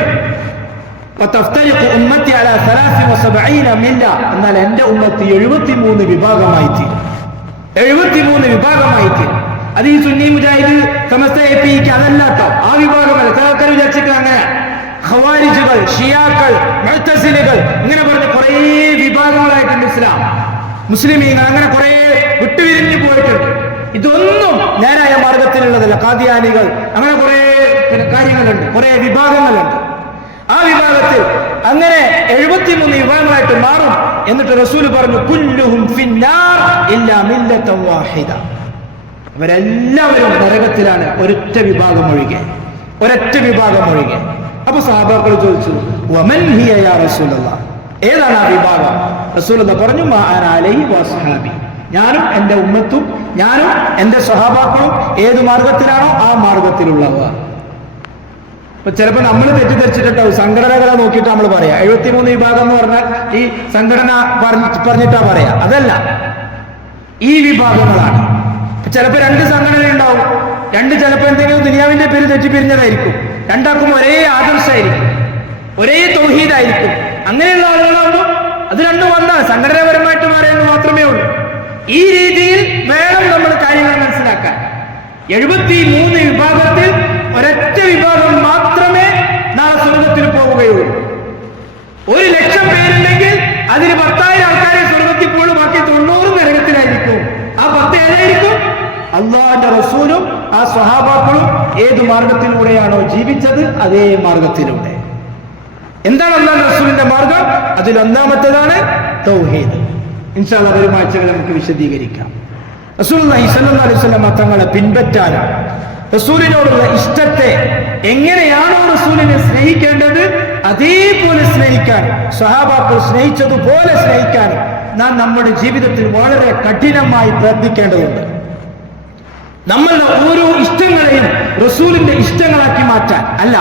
വതഫ്തരിഖു ഉമ്മത്തി അലാ 73 മില്ല. എന്നാൽ എൻ്റെ ഉമ്മത്ത് 73 വിഭാഗമായി തീരും. 73 വിഭാഗമായി തീരും. അത് ഈ സുന്നി മുജാഹിദ് സമസ്ത എപിക്ക് അതല്ല കേട്ടോ, ആ വിഭാഗമല്ല. ചിലർക്കാർ വിചാരിച്ചിട്ട് അങ്ങനെ ഖവാരിജുകൾ, ഷിയാക്കൾ, മുഅ്തസിലികൾ ഇങ്ങനെ പറഞ്ഞ കുറേ വിഭാഗങ്ങളായിട്ടുണ്ട് ഇസ്ലാം. മുസ്ലിമീങ്ങൾ അങ്ങനെ കുറേ വിട്ടുപിരിഞ്ഞു പോയിട്ടുണ്ട്. ഇതൊന്നും നേരായ മാർഗത്തിലുള്ളതല്ല. ഖാദിയാനികൾ, അങ്ങനെ കുറേ കാര്യങ്ങളുണ്ട്, കുറേ വിഭാഗങ്ങളുണ്ട്. ആ വിഭാഗത്തിൽ അങ്ങനെ 73 വിഭാഗങ്ങളായിട്ട് മാറും. എന്നിട്ട് റസൂൽ പറഞ്ഞു, കുല്ലുഹും ഫിന്നാർ ഇല്ലാ മില്ലത്തൻ വാഹിദ. അവരെല്ലാവരും നരകത്തിലാണ്, ഒരൊറ്റ വിഭാഗം ഒഴികെ, ഒരൊറ്റ വിഭാഗം ഒഴികെ. അപ്പൊ സഹാബാക്കൾ ചോദിച്ചു, വമൻ ഹിയ യാ റസൂലല്ലാഹ്, ഏതാണ് ആ വിഭാഗം? റസൂലുള്ളാഹി പറഞ്ഞു, മാ അന അലൈഹി വസ്ഹാബി, ഞാനും എൻ്റെ ഉമ്മത്തും ഞാനും എൻ്റെ സ്വഹാബാക്കളും ഏത് മാർഗത്തിലാണോ ആ മാർഗത്തിലുള്ളവർ. ഇപ്പൊ ചിലപ്പോൾ നമ്മൾ തെറ്റിദ്ധരിച്ചിട്ടുണ്ടാവും, സംഘടനകളെ നോക്കിയിട്ട് നമ്മൾ പറയാം 73 വിഭാഗം എന്ന് പറഞ്ഞാൽ ഈ സംഘടന പറഞ്ഞിട്ടാ പറയാ. അതല്ല, ഈ വിഭാഗങ്ങളാണ്. ചിലപ്പോൾ 2 സംഘടന ഉണ്ടാവും, 2 ചിലപ്പോൾ എന്തെങ്കിലും ദുനിയാവിന്റെ പേര് തെറ്റിപ്പിരിഞ്ഞതായിരിക്കും, രണ്ടാൾക്കും ഒരേ ആദർശമായിരിക്കും, ഒരേ തൗഹീദായിരിക്കും. അങ്ങനെയുള്ള ആളുകളാകുമ്പോൾ അത് രണ്ടും വന്നാൽ സംഘടനാപരമായിട്ട് മാറിയെന്ന് മാത്രമേ ഉള്ളൂ. ഈ രീതിയിൽ വേണം നമ്മൾ കാര്യങ്ങൾ മനസ്സിലാക്കാൻ. 73 വിഭാഗത്തിൽ ഒരൊറ്റ വിഭാഗം മാത്രമേ നാളെ സ്വർഗത്തിൽ പോവുകയുള്ളൂ. 1,00,000 പേരുണ്ടെങ്കിൽ അതിന് 10,000 ആൾക്കാരെ സ്വർഗത്തിൽ പോലും, ബാക്കി 90 നരകത്തിലായിരിക്കും. ആ 10 ഏതായിരിക്കും? അള്ളാഹുവിന്റെ റസൂലും ആ സ്വഹാബാക്കളും ഏത് മാർഗത്തിലൂടെയാണോ ജീവിച്ചത് അതേ മാർഗത്തിലൂടെ. എന്താണ് അള്ളാഹുവിന്റെ റസൂലിന്റെ മാർഗം? അതിൽ ഒന്നാമത്തേതാണ് തൗഹീദ്. ഇൻഷാ അല്ലാഹ് വരും ആഴ്ചകൾ നമുക്ക് വിശദീകരിക്കാം. റസൂലുള്ളാഹി സ്വല്ലല്ലാഹു അലൈഹി വസല്ലം തങ്ങളെ പിൻപറ്റാനും റസൂലിനോടുള്ള ഇഷ്ടത്തെ എങ്ങനെയാണോ റസൂലിനെ സ്നേഹിക്കേണ്ടത് അതേപോലെ സ്നേഹിക്കാൻ, സ്വഹാബാക്കൾ സ്നേഹിച്ചതുപോലെ സ്നേഹിക്കാൻ നാം നമ്മുടെ ജീവിതത്തിൽ വളരെ കഠിനമായി പ്രയത്നിക്കേണ്ടതുണ്ട്. നമ്മളുടെ ഓരോ ഇഷ്ടങ്ങളെയും റസൂലിന്റെ ഇഷ്ടങ്ങളാക്കി മാറ്റാൻ അല്ല,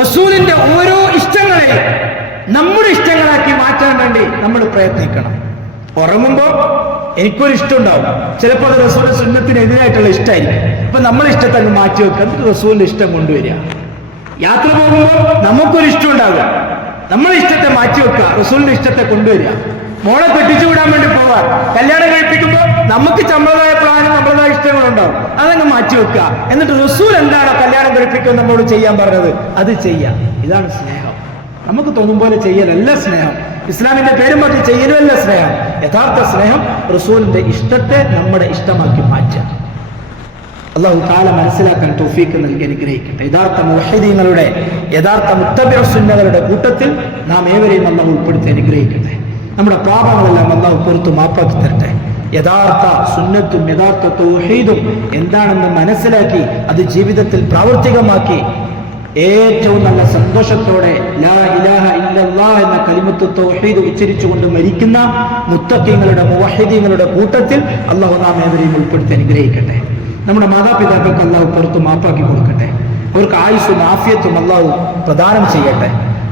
റസൂലിന്റെ ഓരോ ഇഷ്ടങ്ങളെയും നമ്മുടെ ഇഷ്ടങ്ങളാക്കി മാറ്റാൻ വേണ്ടി നമ്മൾ പ്രയത്നിക്കണം. ഉറങ്ങുമ്പോ എനിക്കൊരു ഇഷ്ടം ഉണ്ടാവും, ചിലപ്പോൾ അത് റസൂലിന്റെ സുന്നത്തിനെതിരായിട്ടുള്ള ഇഷ്ടമായിരിക്കും. അപ്പൊ നമ്മളെ ഇഷ്ടത്തെ അങ്ങ് മാറ്റി വെക്കുക, എന്നിട്ട് റസൂലിന്റെ ഇഷ്ടം കൊണ്ടുവരിക. യാത്ര പോകുമ്പോൾ നമുക്കൊരു ഇഷ്ടം ഉണ്ടാകുക, നമ്മളെ ഇഷ്ടത്തെ മാറ്റി വെക്കുക, റസൂലിന്റെ ഇഷ്ടത്തെ കൊണ്ടുവരിക. മോളെ കെട്ടിച്ചു വിടാൻ വേണ്ടി പോവാ, കല്യാണം കഴിപ്പിക്കുമ്പോൾ നമുക്ക് നമ്മളതായ പ്ലാനും നമ്മളതായ ഇഷ്ടങ്ങളുണ്ടാവും, അതങ്ങ് മാറ്റി വെക്കുക. എന്നിട്ട് റസൂൽ എന്താണോ കല്യാണം കഴിപ്പിക്കുക നമ്മളോട് ചെയ്യാൻ പറഞ്ഞത് അത് ചെയ്യാം. ഇതാണ് സ്നേഹം. നമുക്ക് തോന്നും പോലെ ചെയ്യലല്ല സ്നേഹം, ഇസ്ലാമിന്റെ പേരും മാറ്റി ചെയ്യലല്ല സ്നേഹം. യഥാർത്ഥ സ്നേഹം റസൂലിന്റെ ഇഷ്ടത്തെ നമ്മുടെ ഇഷ്ടമാക്കി മാറ്റുക. അല്ലാഹു തആല മനസ്സിലാക്കാൻ തൗഫീഖ് നൽകി അനുഗ്രഹിക്കട്ടെ. യഥാർത്ഥ മുവഹ്ഹിദീങ്ങളുടെ, യഥാർത്ഥ മുത്തബിഉ സുന്നകളുടെ കൂട്ടത്തിൽ നാം ഏവരെയും അല്ലാഹു ഉൾപ്പെടുത്തി അനുഗ്രഹിക്കട്ടെ. നമ്മുടെ പാപങ്ങളെല്ലാം അല്ലാഹു പുറത്തു മാപ്പാക്കി തരട്ടെ. യഥാർത്ഥ സുന്നത്തും യഥാർത്ഥ തൗഹീദും എന്താണെന്ന് മനസ്സിലാക്കി അത് ജീവിതത്തിൽ പ്രാവർത്തികമാക്കി ഏറ്റവും നല്ല സന്തോഷത്തോടെ ലാ ഇലാഹ ഇല്ലല്ലാഹ് എന്ന കലിമത്തു തൗഹീദ് ഉച്ചരിച്ചുകൊണ്ട് മരിക്കുന്ന മുത്തഖീങ്ങളുടെ മുവഹ്ഹിദീങ്ങളുടെ കൂട്ടത്തിൽ അല്ലാഹു നാം ഏവരെയും ഉൾപ്പെടുത്തി അനുഗ്രഹിക്കട്ടെ. നമ്മുടെ മാതാപിതാക്കൾക്ക് അല്ലാഹു പുറത്തു മാപ്പാക്കി കൊടുക്കട്ടെ. അവർക്ക് ആയുസ്സും ആഫിയത്തും അല്ലാഹു പ്രദാനം ചെയ്യട്ടെ.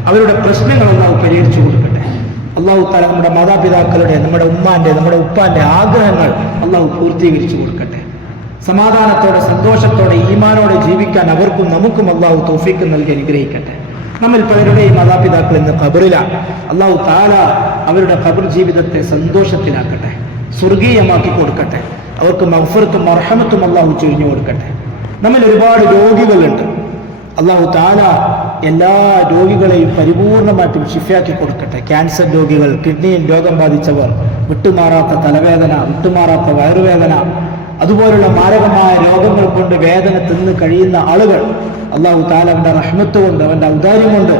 അവരുടെ പ്രശ്നങ്ങൾ അല്ലാഹു പരിഹരിച്ചു കൊടുക്കട്ടെ. അല്ലാഹു തആല നമ്മുടെ മാതാപിതാക്കളുടെ, നമ്മുടെ ഉമ്മാന്റെ, നമ്മുടെ ഉപ്പാന്റെ ആഗ്രഹങ്ങൾ അല്ലാഹു പൂർത്തീകരിച്ചു കൊടുക്കട്ടെ. സമാധാനത്തോടെ സന്തോഷത്തോടെ ഈമാനോടെ ജീവിക്കാൻ അവർക്കും നമുക്കും അല്ലാഹു തൗഫീഖ് നൽകി അനുഗ്രഹിക്കട്ടെ. നമ്മിൽ പലരുടെയും മാതാപിതാക്കൾ ഇന്ന് ഖബറിലാണ്. അല്ലാഹു തആല അവരുടെ ഖബർ ജീവിതത്തെ സന്തോഷത്തിലാക്കട്ടെ, സ്വർഗീയമാക്കി കൊടുക്കട്ടെ. അവർക്ക് മഗ്ഫിറത്തും മർഹമത്തും അല്ലാഹു ചൊരിഞ്ഞു കൊടുക്കട്ടെ. നമ്മിൽ ഒരുപാട് രോഗികളുണ്ട്. അല്ലാഹു തആല എല്ലാ രോഗികളെയും പരിപൂർണമായിട്ടും ശിഫയാക്കി കൊടുക്കട്ടെ. ക്യാൻസർ രോഗികൾ, കിഡ്നിയിൽ രോഗം ബാധിച്ചവർ, വിട്ടുമാറാത്ത തലവേദന, വിട്ടുമാറാത്ത വയറുവേദന, അതുപോലുള്ള മാരകമായ രോഗങ്ങൾ കൊണ്ട് വേദന തിന്ന് കഴിയുന്ന ആളുകൾ അല്ലാഹു തആല അവന്റെ റഹ്മത്ത് കൊണ്ട്, അവന്റെ ഔദാര്യം കൊണ്ട്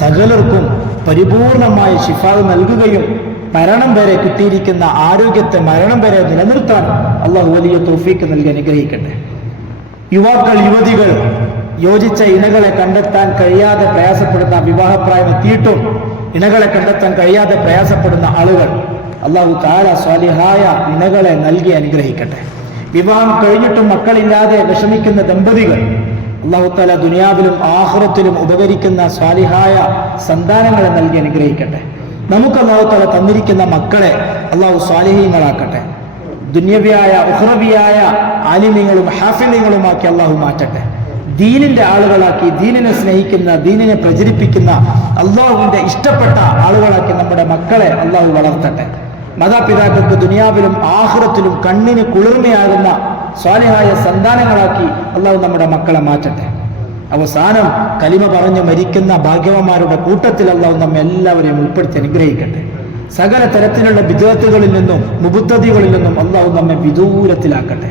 സകലർക്കും പരിപൂർണമായ ശിഫാ നൽകുകയും മരണം വരെ കിട്ടിയിരിക്കുന്ന ആരോഗ്യത്തെ മരണം വരെ നിലനിർത്താൻ അല്ലാഹു വലിയ തൗഫീഖ് നൽകി അനുഗ്രഹിക്കട്ടെ. യുവാക്കൾ, യുവതികൾ യോജിച്ച ഇണകളെ കണ്ടെത്താൻ കഴിയാതെ പ്രയാസപ്പെടുന്ന, വിവാഹപ്രായം എത്തിയിട്ടും ഇണകളെ കണ്ടെത്താൻ കഴിയാതെ പ്രയാസപ്പെടുന്ന ആളുകൾ അല്ലാഹു തആല സ്വാലിഹായ ഇണകളെ നൽകി അനുഗ്രഹിക്കട്ടെ. വിവാഹം കഴിഞ്ഞിട്ടും മക്കളില്ലാതെ വിഷമിക്കുന്ന ദമ്പതികൾ അല്ലാഹു തആല ദുനിയാവിലും ആഖിറത്തിലും ഉപകരിക്കുന്ന സ്വാലിഹായ സന്താനങ്ങളെ നൽകി അനുഗ്രഹിക്കട്ടെ. നമുക്ക് അല്ലാഹു തആല തന്നിരിക്കുന്ന മക്കളെ അല്ലാഹു സ്വാലിഹീങ്ങളാക്കട്ടെ. ദുന്യവിയായ ഉഖ്റവിയായ ആലിമീങ്ങളും ഹാഫിളീങ്ങളുമാക്കി അല്ലാഹു മാറ്റട്ടെ. ദീനിന്റെ ആളുകളാക്കി, ദീനിനെ സ്നേഹിക്കുന്ന, ദീനിനെ പ്രചരിപ്പിക്കുന്ന, അല്ലാഹുവിന്റെ ഇഷ്ടപ്പെട്ട ആളുകളാക്കി നമ്മുടെ മക്കളെ അല്ലാഹു വളർത്തട്ടെ. മാതാപിതാക്കൾക്ക് ദുനിയാവിലും ആഖിറത്തിലും കണ്ണിന് കുളിർമയാകുന്ന സ്വാലിഹായ സന്താനങ്ങളാക്കി അല്ലാഹു നമ്മുടെ മക്കളെ മാറ്റട്ടെ. അവസാനം കലിമ പറഞ്ഞു മരിക്കുന്ന ഭാഗ്യവന്മാരുടെ കൂട്ടത്തിൽ അല്ലാഹു നമ്മെ എല്ലാവരെയും ഉൾപ്പെടുത്തി അനുഗ്രഹിക്കട്ടെ. സകല തരത്തിലുള്ള ബിദ്അത്തുകളിൽ നിന്നും മുബത്തദികളിൽ നിന്നും അല്ലാഹു നമ്മെ വിദൂരത്തിലാക്കട്ടെ.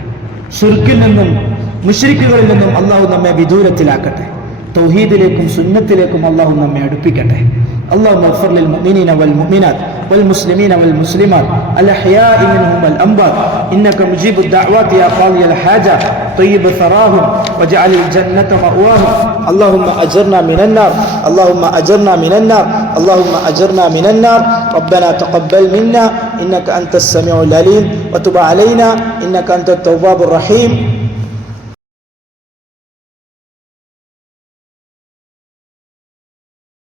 ശിർക്കിൽ നിന്നും മുശ്രിക്കുകളിൽ നിന്നും അല്ലാഹു നമ്മെ വിദൂരത്തിലാക്കട്ടെ. തൗഹീദിലേക്കും സുന്നത്തിലേക്കും അല്ലാഹു നമ്മെ അടുപ്പിക്കട്ടെ. اللهم اغفر للمؤمنين والمؤمنات والمسلمين والمسلمات الأحياء منهم والأموات إنك مجيب الدعوات يا قاضي الحاجات طيب ثراهم واجعل الجنة مأواهم. اللهم أجرنا من النار، اللهم أجرنا من النار، اللهم أجرنا من النار. ربنا تقبل منا إنك أنت السميع العليم وتب علينا إنك أنت التواب الرحيم.